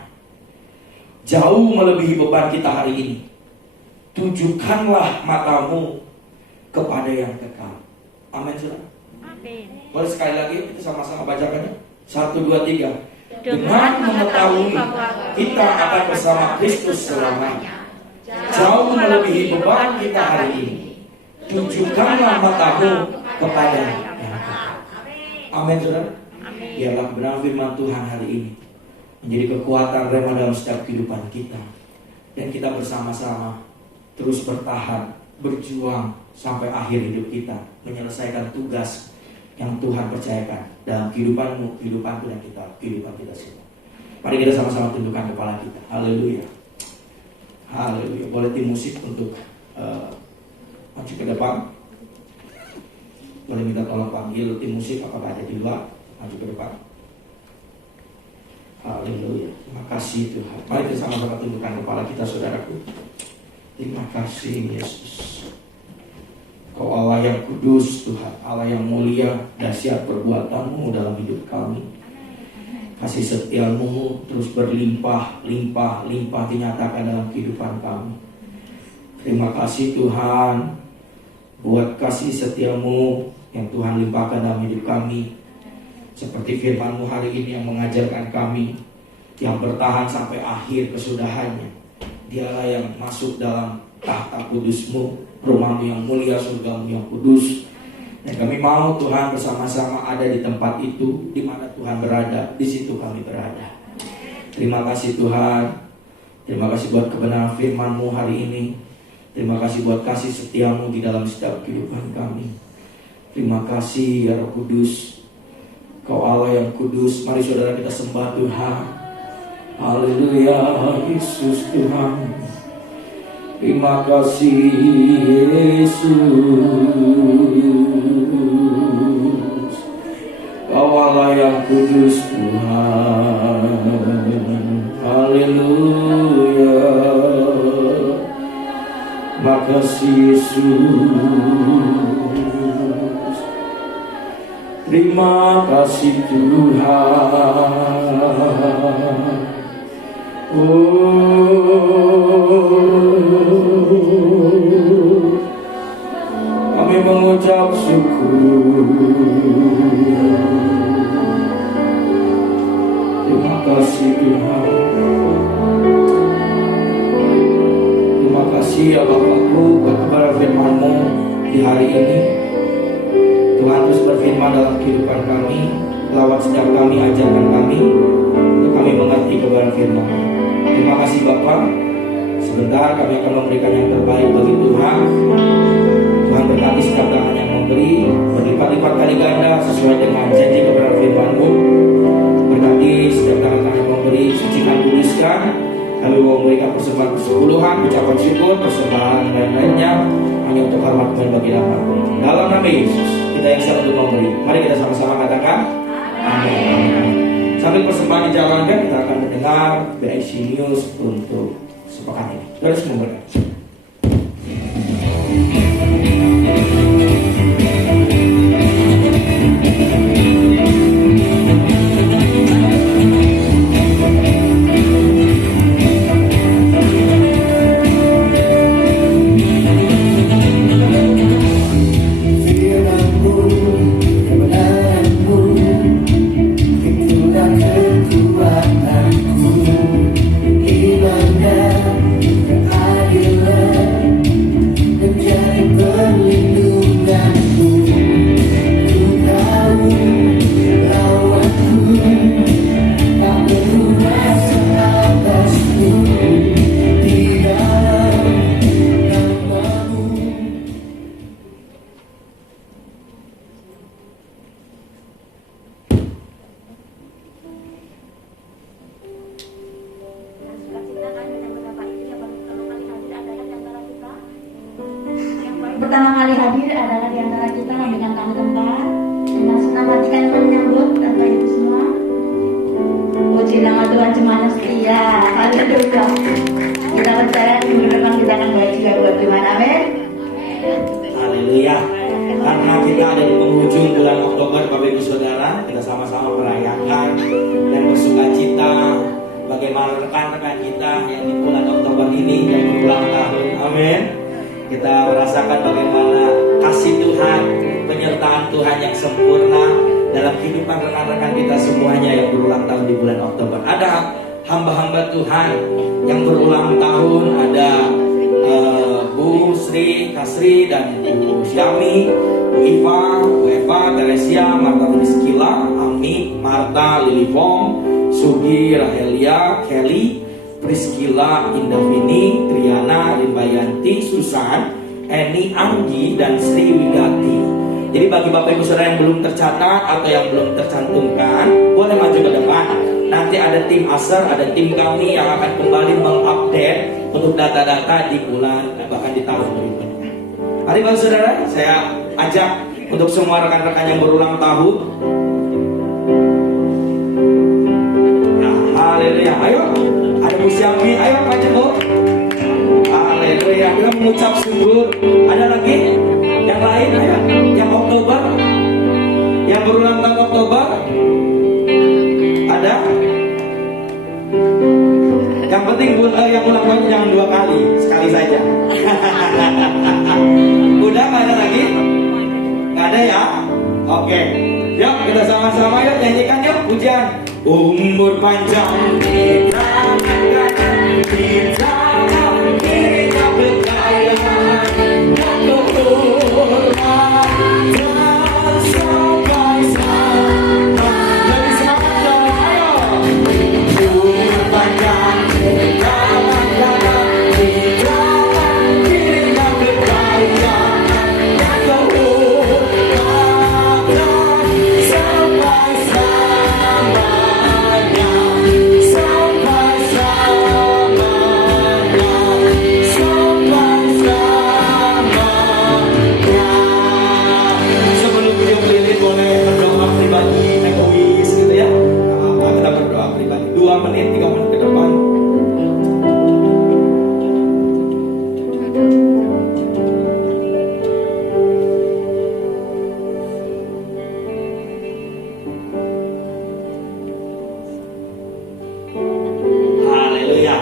jauh melebihi beban kita hari ini, tujukanlah matamu kepada yang kekal. Amin, saudara. Amin. Boleh sekali lagi kita sama-sama bacakannya. 1, 2, 3. dengan mengetahui kita akan bersama Kristus selamanya. Jauh melebihi beban kita hari ini. Tunjukkanlah matamu kepada yang Tuhan. Amin, saudara. Biarlah kebenaran firman Tuhan hari ini menjadi kekuatan rema dalam setiap kehidupan kita. Dan kita bersama-sama terus bertahan, berjuang sampai akhir hidup kita, menyelesaikan tugas yang Tuhan percayakan dalam kehidupanmu, kehidupanku, dan kehidupan kita semua. Mari kita sama-sama tundukkan kepala kita. Haleluya. Haleluya. Boleh tim musik untuk maju ke depan. Boleh minta tolong panggil tim musik apakah ada di luar. Maju ke depan. Haleluya. Terima kasih Tuhan. Mari kita sama-sama tundukkan kepala kita, saudaraku. Terima kasih Yesus. Kau Allah yang kudus Tuhan, Allah yang mulia, dahsyat perbuatan-Mu dalam hidup kami. Kasih setia-Mu terus berlimpah, limpah dinyatakan dalam kehidupan kami. Terima kasih Tuhan buat kasih setia-Mu yang Tuhan limpahkan dalam hidup kami. Seperti firman-Mu hari ini yang mengajarkan kami, yang bertahan sampai akhir kesudahannya. Dialah yang masuk dalam tahta kudus-Mu, rumah-Mu yang mulia, surga-Mu yang kudus. Dan kami mau Tuhan bersama-sama ada di tempat itu, di mana Tuhan berada, di situ kami berada. Terima kasih Tuhan. Terima kasih buat kebenaran firman-Mu hari ini. Terima kasih buat kasih setia-Mu di dalam setiap kehidupan kami. Terima kasih ya Roh Kudus. Kau Allah yang kudus. Mari saudara kita sembah Tuhan. Haleluya, Yesus Tuhan. Terima kasih Yesus. Kau Allah yang kudus Tuhan. Haleluya. Terima kasih Yesus. Terima kasih Tuhan. Kami mengucap syukur. Terima kasih Tuhan. Terima kasih ya Bapakku buat kebenaran firman-Mu di hari ini. Tuhan terus berfirman dalam kehidupan kami, lewat setiap kami, ajarkan kami untuk kami mengerti kebenaran firman. Terima kasih Bapak. Sebentar kami akan memberikan yang terbaik bagi Tuhan. Tuhan berkati setiap tangan yang memberi, berlipat-lipat kali ganda sesuai dengan janji kebenaran firman-Mu. Berkati setiap tangan yang memberi, sucikan, kuduskan. Kami mau memberikan persembahan persepuluhan, ucapan syukur, persembahan dan lainnya hanya untuk hormat Tuhan bagi nama-Mu. Dalam nama Yesus kita yang siap untuk memberi. Mari kita sama-sama katakan amin. Sambil persembahan dijalankan, kita akan mendengar BIC News untuk sepekan ini. Terus memberi. Pertama kali hadir adalah di antara kita dengan kami tempat. Dengan senang hati kami menyambut Bapak Ibu semua. Puji nama Tuhan semuanya setia. Haleluya. Kita percaya minggu depan kita akan baik juga buat Tuhan. Amin. Haleluya. Karena kita ada di penghujung bulan Oktober, Bapak Ibu Saudara, kita sama-sama merayakan dan bersukacita bagaimana rekan-rekan kita yang di bulan Oktober ini yang berulang tahun. Amin. Kita merasakan bagaimana kasih Tuhan, penyertaan Tuhan yang sempurna dalam kehidupan rekan-rekan kita semuanya yang berulang tahun di bulan Oktober. Ada hamba-hamba Tuhan yang berulang tahun, ada Bu Sri, Kasri, dan Bu Syami, Bu Iva, Bu Eva, Teresia, Marta Friskila, Ami, Marta, Lili Fong, Sugi, Rahelia, Kelly, Priskila, Indavini, Triana, Rimbayanti, Susan, Eni, Anggi, dan Sri Wigati. Jadi bagi Bapak Ibu Saudara yang belum tercatat atau yang belum tercantumkan, boleh maju ke depan. Nanti ada tim ASER, ada tim kami yang akan kembali mengupdate untuk data-data di bulan bahkan di tahun berikutnya. Mari Bapak Saudara, saya ajak untuk semua rekan-rekan yang berulang tahun. Nah, haleluya. Ayo, ada Bu Syami, ayo maju Bu. Haleluya, kita mengucap syukur. Ada lagi? Yang lain, ayo. Yang Oktober, yang berulang tahun Oktober, ada? Yang penting yang ulang tahun jangan 2 kali, sekali saja. Udah nggak ada lagi? Nggak ada ya? Oke, yuk kita sama-sama yuk nyanyikan yuk pujian. Umur panjang kita akan kita kita berkaya dan berhormat dan sampai sama. Lebih semangat dong, ayo. Umur panjang kita akan kita kita berkaya dan berhormat dan sampai selamanya, sampai selamanya, sampai selamanya. Sebelum video keliling boleh berdoa pribadi, egois gitu ya. Apa kita berdoa pribadi 2 menit 3 menit ke depan. Haleluya.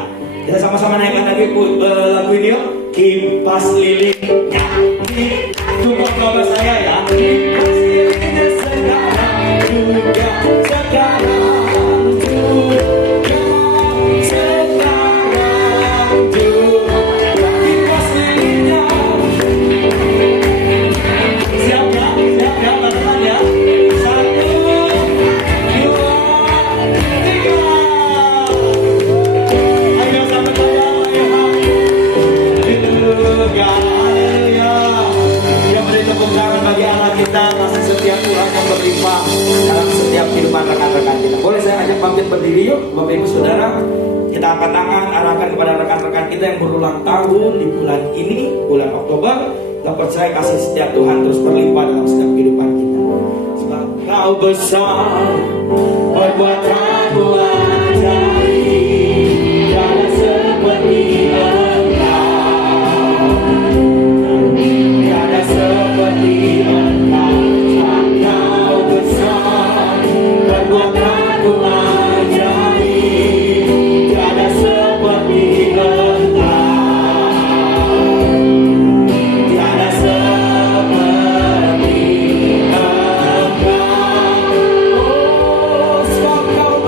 Kita sama-sama naikkan lagi lagu ini yuk. Kipas lilingnya. Tunggu bapak saya ya. Kipas lilingnya sekarang juga, sekarang juga, sekarang juga. Kipas lilingnya. Siap ya, teman-teman ya. 1, 2, 3. Ayo sampai goyang, ayo. Haleluya, haleluya. Yang beri tepuk tangan bagi Allah kita, kasih setiap Tuhan yang berlimpah dalam setiap kehidupan rekan-rekan kita. Boleh saya ajak pamit berdiri yuk, Bapak Ibu Saudara. Kita angkat tangan, arahkan kepada rekan-rekan kita yang berulang tahun di bulan ini, bulan Oktober. Kita percaya kasih setiap Tuhan terus berlimpah dalam setiap kehidupan kita. Sebab Kau besar, perbuatanmu ajaib, tiada seperti Engkau, tiada seperti Engkau. Kau besar, perbuatanmu ajaib, tiada seperti Engkau, tiada seperti Engkau. Oh, sebab Kau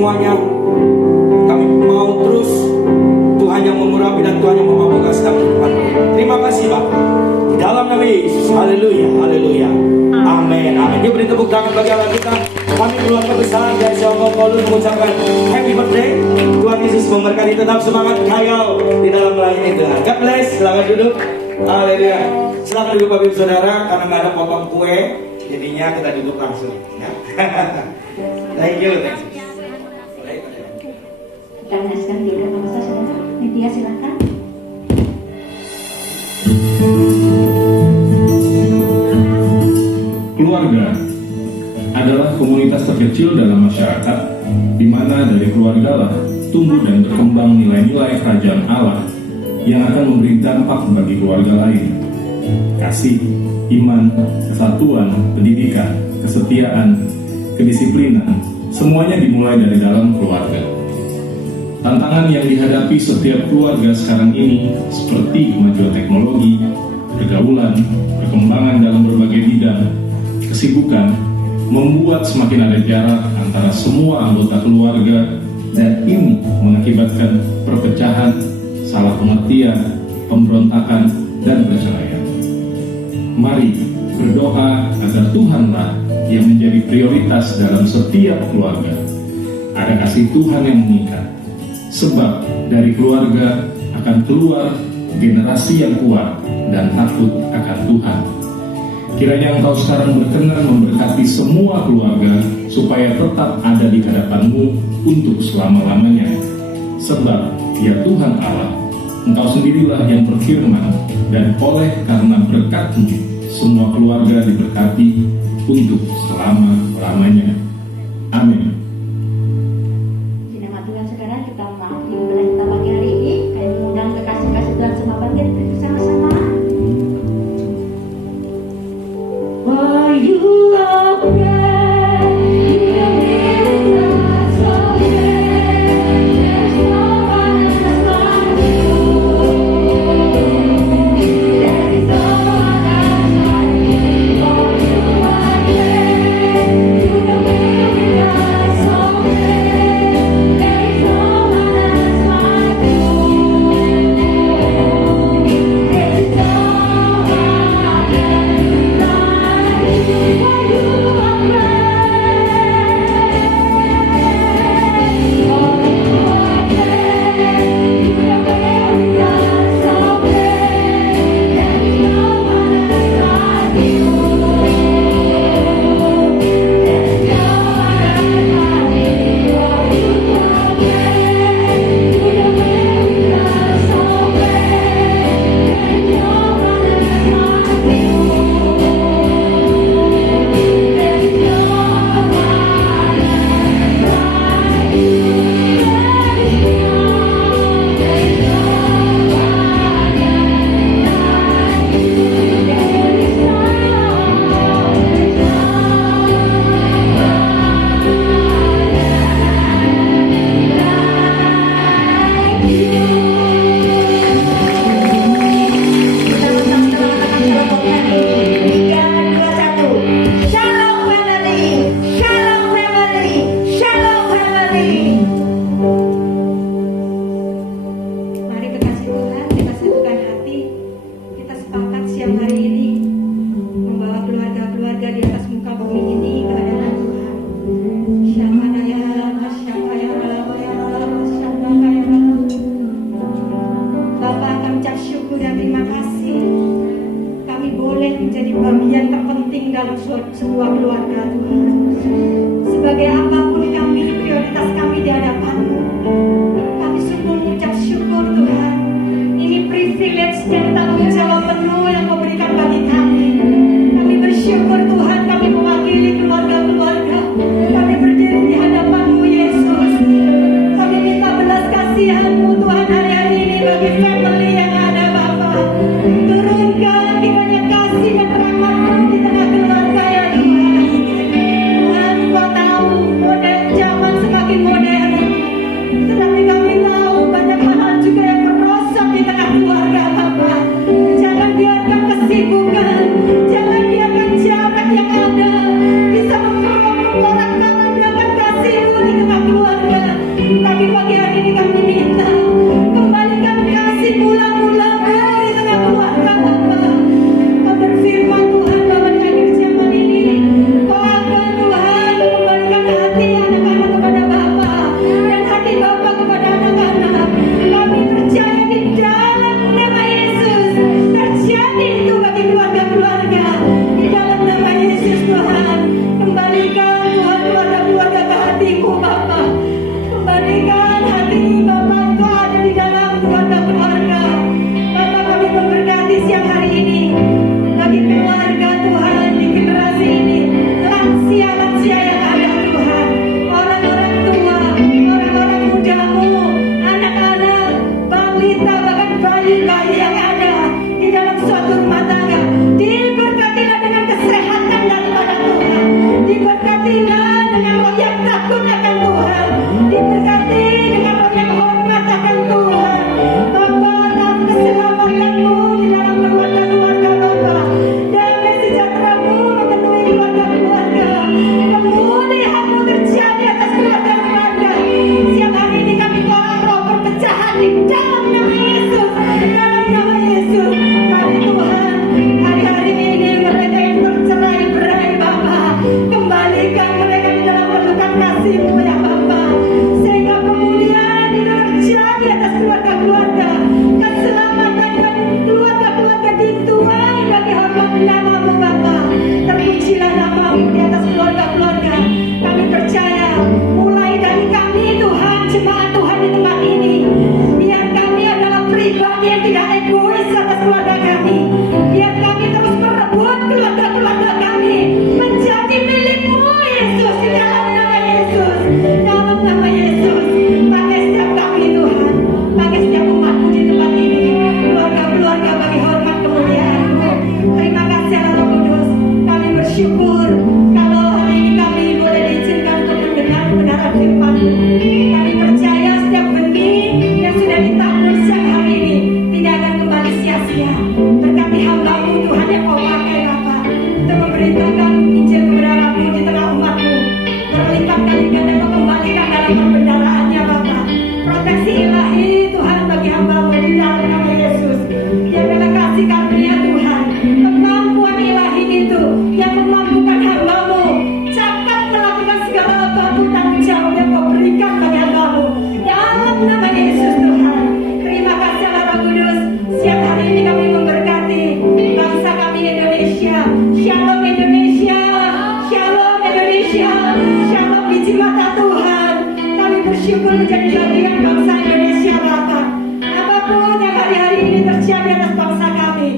semuanya. Kami mau terus Tuhan yang mengurapi dan Tuhan yang memampukan setiap kehidupan. Terima kasih Bapak. Di dalam nama Yesus. Haleluya, haleluya. Amin, amin. Yuk beri tepuk tangan bagi Allah kita. Kami keluarga besar dari Songkong Kolun mengucapkan happy birthday. Tuhan Yesus memberkati, tetap semangat kayal di dalam melayani Tuhan. God bless. Silakan duduk. Haleluya. Silakan duduk Bapak Ibu Saudara, karena nggak ada potong kue, jadinya kita duduk langsung. Ya. Thank you. Thank you. Kita menyaksikan video Bapak Saudara. Media silakan. Keluarga adalah komunitas terkecil dalam masyarakat, di mana dari keluarga lah tumbuh dan berkembang nilai-nilai kerajaan Allah yang akan memberi dampak bagi keluarga lain. Kasih, iman, kesatuan, pendidikan, kesetiaan, kedisiplinan, semuanya dimulai dari dalam keluarga. Tantangan yang dihadapi setiap keluarga sekarang ini seperti kemajuan teknologi, pergaulan, perkembangan dalam berbagai bidang, kesibukan, membuat semakin ada jarak antara semua anggota keluarga, dan ini mengakibatkan perpecahan, salah pengertian, pemberontakan, dan perceraian. Mari berdoa agar Tuhanlah yang menjadi prioritas dalam setiap keluarga. Ada kasih Tuhan yang mengikat, sebab dari keluarga akan keluar generasi yang kuat dan takut akan Tuhan. Kiranya Engkau sekarang berkenan memberkati semua keluarga supaya tetap ada di hadapan-Mu untuk selama-lamanya. Sebab ya Tuhan Allah, Engkau sendirilah yang berfirman, dan oleh karena berkat-Mu semua keluarga diberkati untuk selama-lamanya. Amin. Di nama Tuhan sekarang kita mengakhiri ibadah kita pagi hari ini. Kami mengundang kekasih-kasih Tuhan semua bangkit bersama-sama. For you are great, you are great, so great. There's no one else like you. There is no one else like you. For you are great, you are great, so great. There is no one else like you. There is no one else like you. Sebuah keluarga Tuhan. Sebagai apapun kami, prioritas kami di hadapan-Mu, kami sungguh mengucap syukur Tuhan. Ini privilege dan tanggung jawab penuh yang Kau berikan bagi kami. Kami bersyukur Tuhan, kami mewakili keluarga-keluarga. Kami berdiri di hadapan-Mu Yesus. Kami minta belas kasihan-Mu Tuhan hari-hari ini bagi family yang ada Bapa. Turunkan kiranya kasih dan rahmat-Mu di tengah keluarga ya Tuhan. Tuhan Kau tahu modern zaman semakin modern, tetapi namamu Bapa. Terpujilah namamu di atas keluarga-keluarga. Kami percaya mulai dari kami Tuhan, jemaat Tuhan di tempat ini, biar kami adalah pribadi yang tidak egois atas keluarga kami. Biar kami terus merebut keluarga-keluarga kami menjadi milikmu Yesus, di dalam nama Yesus. Dalam nama Yesus, pakai setiap kami Tuhan, pakai setiap umatmu di tempat ini, keluarga-keluarga bagi hormat kemuliaan-Mu. Terima kasih Allah Kudus. Kami bersyukur kalau hari ini kami boleh diizinkan untuk mendengar kebenaran firman-Mu. Kami percaya setiap benih yang sudah ditabur siang hari ini tidak akan kembali sia-sia. Berkati hamba-Mu Tuhan yang Kau pakai Bapa untuk memberitakan Injil kebenaran-Mu di tengah umat-Mu. Berlipat kali ganda Kau kembalikan dalam perbendaraannya Bapa. Proteksi ilahi Tuhan bagi hamba-Mu di dalam nama Yesus. Biarlah kasih karunia Tuhan, kemampuan ilahi itu yang memampukan hamba-Mu cepat melakukan segala apapun tanggung jawab yang Kau berikan bagi hamba-Mu. Dalam nama Yesus Tuhan. Terima kasih Allah Roh Kudus. Siang hari ini kami memberkati bangsa kami Indonesia. Shalom Indonesia, Shalom Indonesia, Shalom biji mata Tuhan. Kami bersyukur menjadi bagian bangsa Indonesia Bapa. Apapun yang hari-hari ini terjadi atas bangsa kami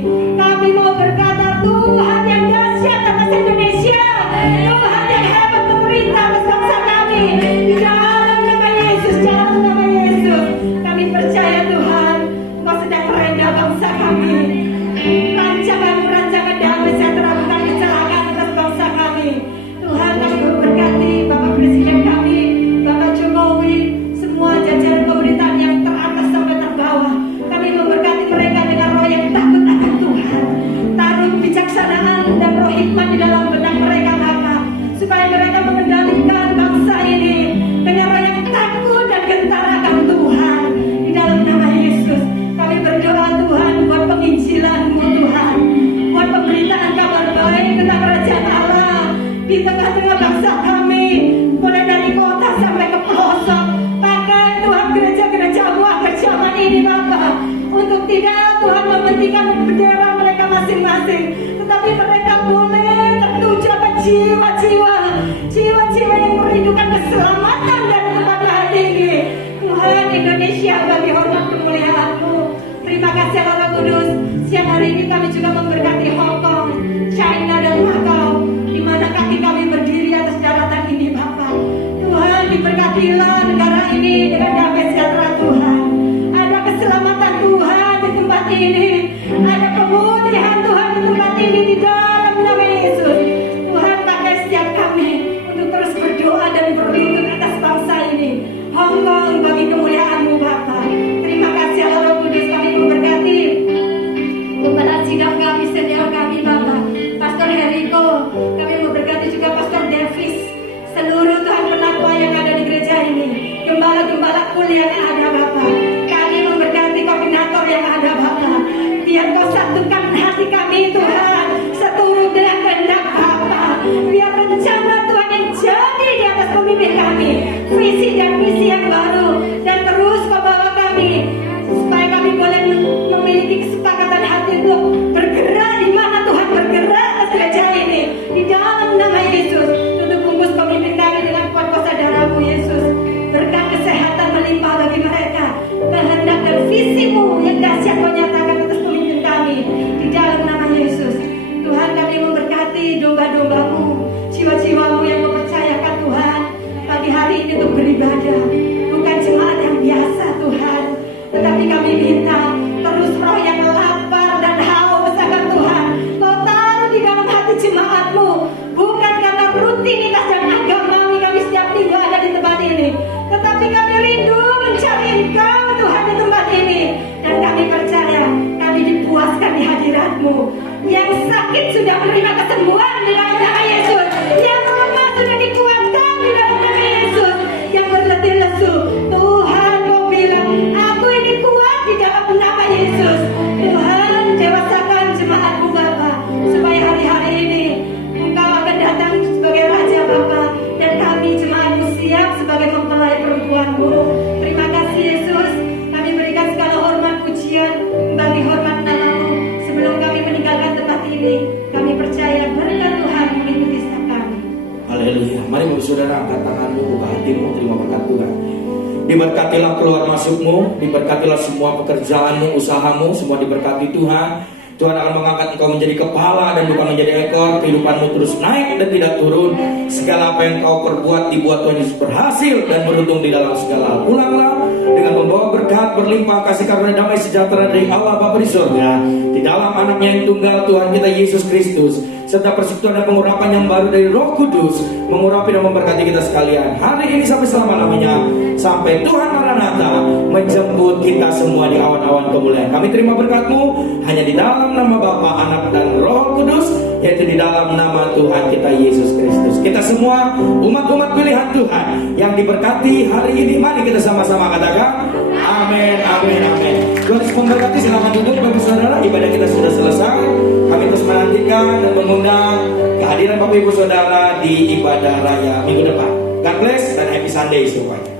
mau berkata Tuhan yang dahsyat atas Indonesia, Tuhan yang hebat memerintah atas bangsa kami. Di dalam nama Yesus, dalam nama Yesus, kami percaya Tuhan, Engkau sedang merendah bangsa kami. Rancangan damai sejahtera bukan kecelakaan atas bangsa kami. Tuhan, kami memberkati Bapak Presiden kami, Bapak Jokowi, semua jajaran pemerintahan yang teratas sampai terbawah. Kami memberkati mereka dengan roh yang takut akan Tuhan. Taruh kebijaksanaan dan roh hikmat di dalam benak mereka Bapa, supaya mereka mengendalikan bangsa ini dengan roh yang takut dan gentar akan Tuhan. Di dalam nama Yesus, kami berdoa Tuhan buat penginjilan-Mu Tuhan, buat pemberitaan kabar baik tentang kerajaan Allah di tengah-tengah bangsa kami, mulai dari kota sampai ke pelosok. Pakai Tuhan gereja-gereja-Mu akhir zaman ini Bapa, untuk tidak Tuhan mementingkan bendera mereka masing-masing, tetapi mereka boleh tertuju akan jiwa-jiwa yang merindukan keselamatan dan tempat yang tinggi. Tuhan, Indonesia bagi hormat kemuliaan-Mu. Terima kasih Allah Roh Kudus. Siang hari ini kami juga memberkati Hong Kong, China dan Macau, di mana kaki kami berdiri atas daratan ini Bapa. Tuhan, diberkatilah negara ini dengan damai sejahtera Tuhan. Ada keselamatan Tuhan di tempat ini, ada kemuliaan Tuhan di tempat ini di dalam nama Yesus. Tuhan, pakai setiap kami untuk terus berdoa dan berlutut atas bangsa ini. Hong Kong bagi kemuliaan-Mu Bapa. Terima kasih Allah Roh Kudus. Kami memberkati kepada sidang kami, senior kami Bapa, Pastor Heriko. Kami memberkati juga Pastor Davis, seluruh Tuhan penakwa yang ada di gereja ini, gembala-gembala kuliah yang ada Bapa. Kami memberkati koordinator yang ada Bapa. Biar Kau satukan hati kami Tuhan, seturut dengan kehendak Bapa. Biar rencana Tuhan yang jadi di atas pemimpin kami, visi dan misi yang baru, dan terus Kau bawa kami supaya kami boleh memiliki kesepakatan hati untuk bergerak di mana Tuhan bergerak atas gereja ini. Di dalam nama Yesus, tutup bungkus pemimpin kami dengan kuat kuasa darah-Mu Yesus. Berkat kesehatan melimpah bagi mereka. Kehendak dan visi-Mu yang dahsyat Kau nyatakan atas pemimpin kami. Di dalam nama Yesus, Tuhan, kami memberkati domba-domba-Mu, jiwa-jiwa-Mu yang Kau percayakan Tuhan pagi hari ini untuk beribadah. Bukan jemaat yang biasa Tuhan, tetapi kami minta terus roh yang lapar dan haus akan Tuhan Kau taruh di dalam hati jemaat-Mu. Bukan karena rutinitas dan agamawi kami setiap minggu ada di tempat ini, tetapi kami rindu mencari Engkau Tuhan di tempat ini. Dan kami percaya kami dipuaskan di hadirat-Mu. Yang sakit sudah menerima kesembuhan di dalam nama Yesus. Yang lemah sudah dikuatkan di dalam nama Yesus. Yang berletih lesu, Tuhan Kau bilang, aku ini kuat di dalam nama Yesus. Tuhan, dewasakan jemaat-Mu Bapa, supaya hari-hari ini Engkau akan datang sebagai Raja Bapa, dan kami jemaat-Mu siap sebagai mempelai perempuan-Mu. Terima kasih Yesus. Kami berikan segala hormat pujian bagi hormat nama-Mu. Sebelum kami meninggalkan tempat ini, Diberkatilah keluar masukmu, diberkatilah semua pekerjaanmu, usahamu, semua diberkati Tuhan. Tuhan akan mengangkat engkau menjadi kepala dan bukan menjadi ekor. Kehidupanmu terus naik dan tidak turun. Segala apa yang kau perbuat dibuat Tuhan Yesus berhasil dan beruntung di dalam segala hal. Pulanglah dengan membawa berkat, berlimpah kasih karunia damai sejahtera dari Allah Bapa di surga, di dalam anaknya yang tunggal Tuhan kita Yesus Kristus, serta persekutuan dan pengurapan yang baru dari Roh Kudus mengurapi dan memberkati kita sekalian hari ini sampai selama-lamanya, sampai Tuhan Maranatha menjemput kita semua di awan-awan kemuliaan. Kami terima berkat-Mu hanya di dalam nama Bapa, Anak dan Roh Kudus, yaitu di dalam nama Tuhan kita Yesus Kristus. Kita semua umat-umat pilihan Tuhan yang diberkati hari ini, mari kita sama-sama katakan amin, amin, amin. Tuhan Yesus memberkati. Silakan duduk Bapak Saudara, ibadah kita sudah selesai. Kami terus menantikan dan mengundang kehadiran Bapak Ibu Saudara di ibadah raya minggu depan. God bless dan happy Sunday semuanya.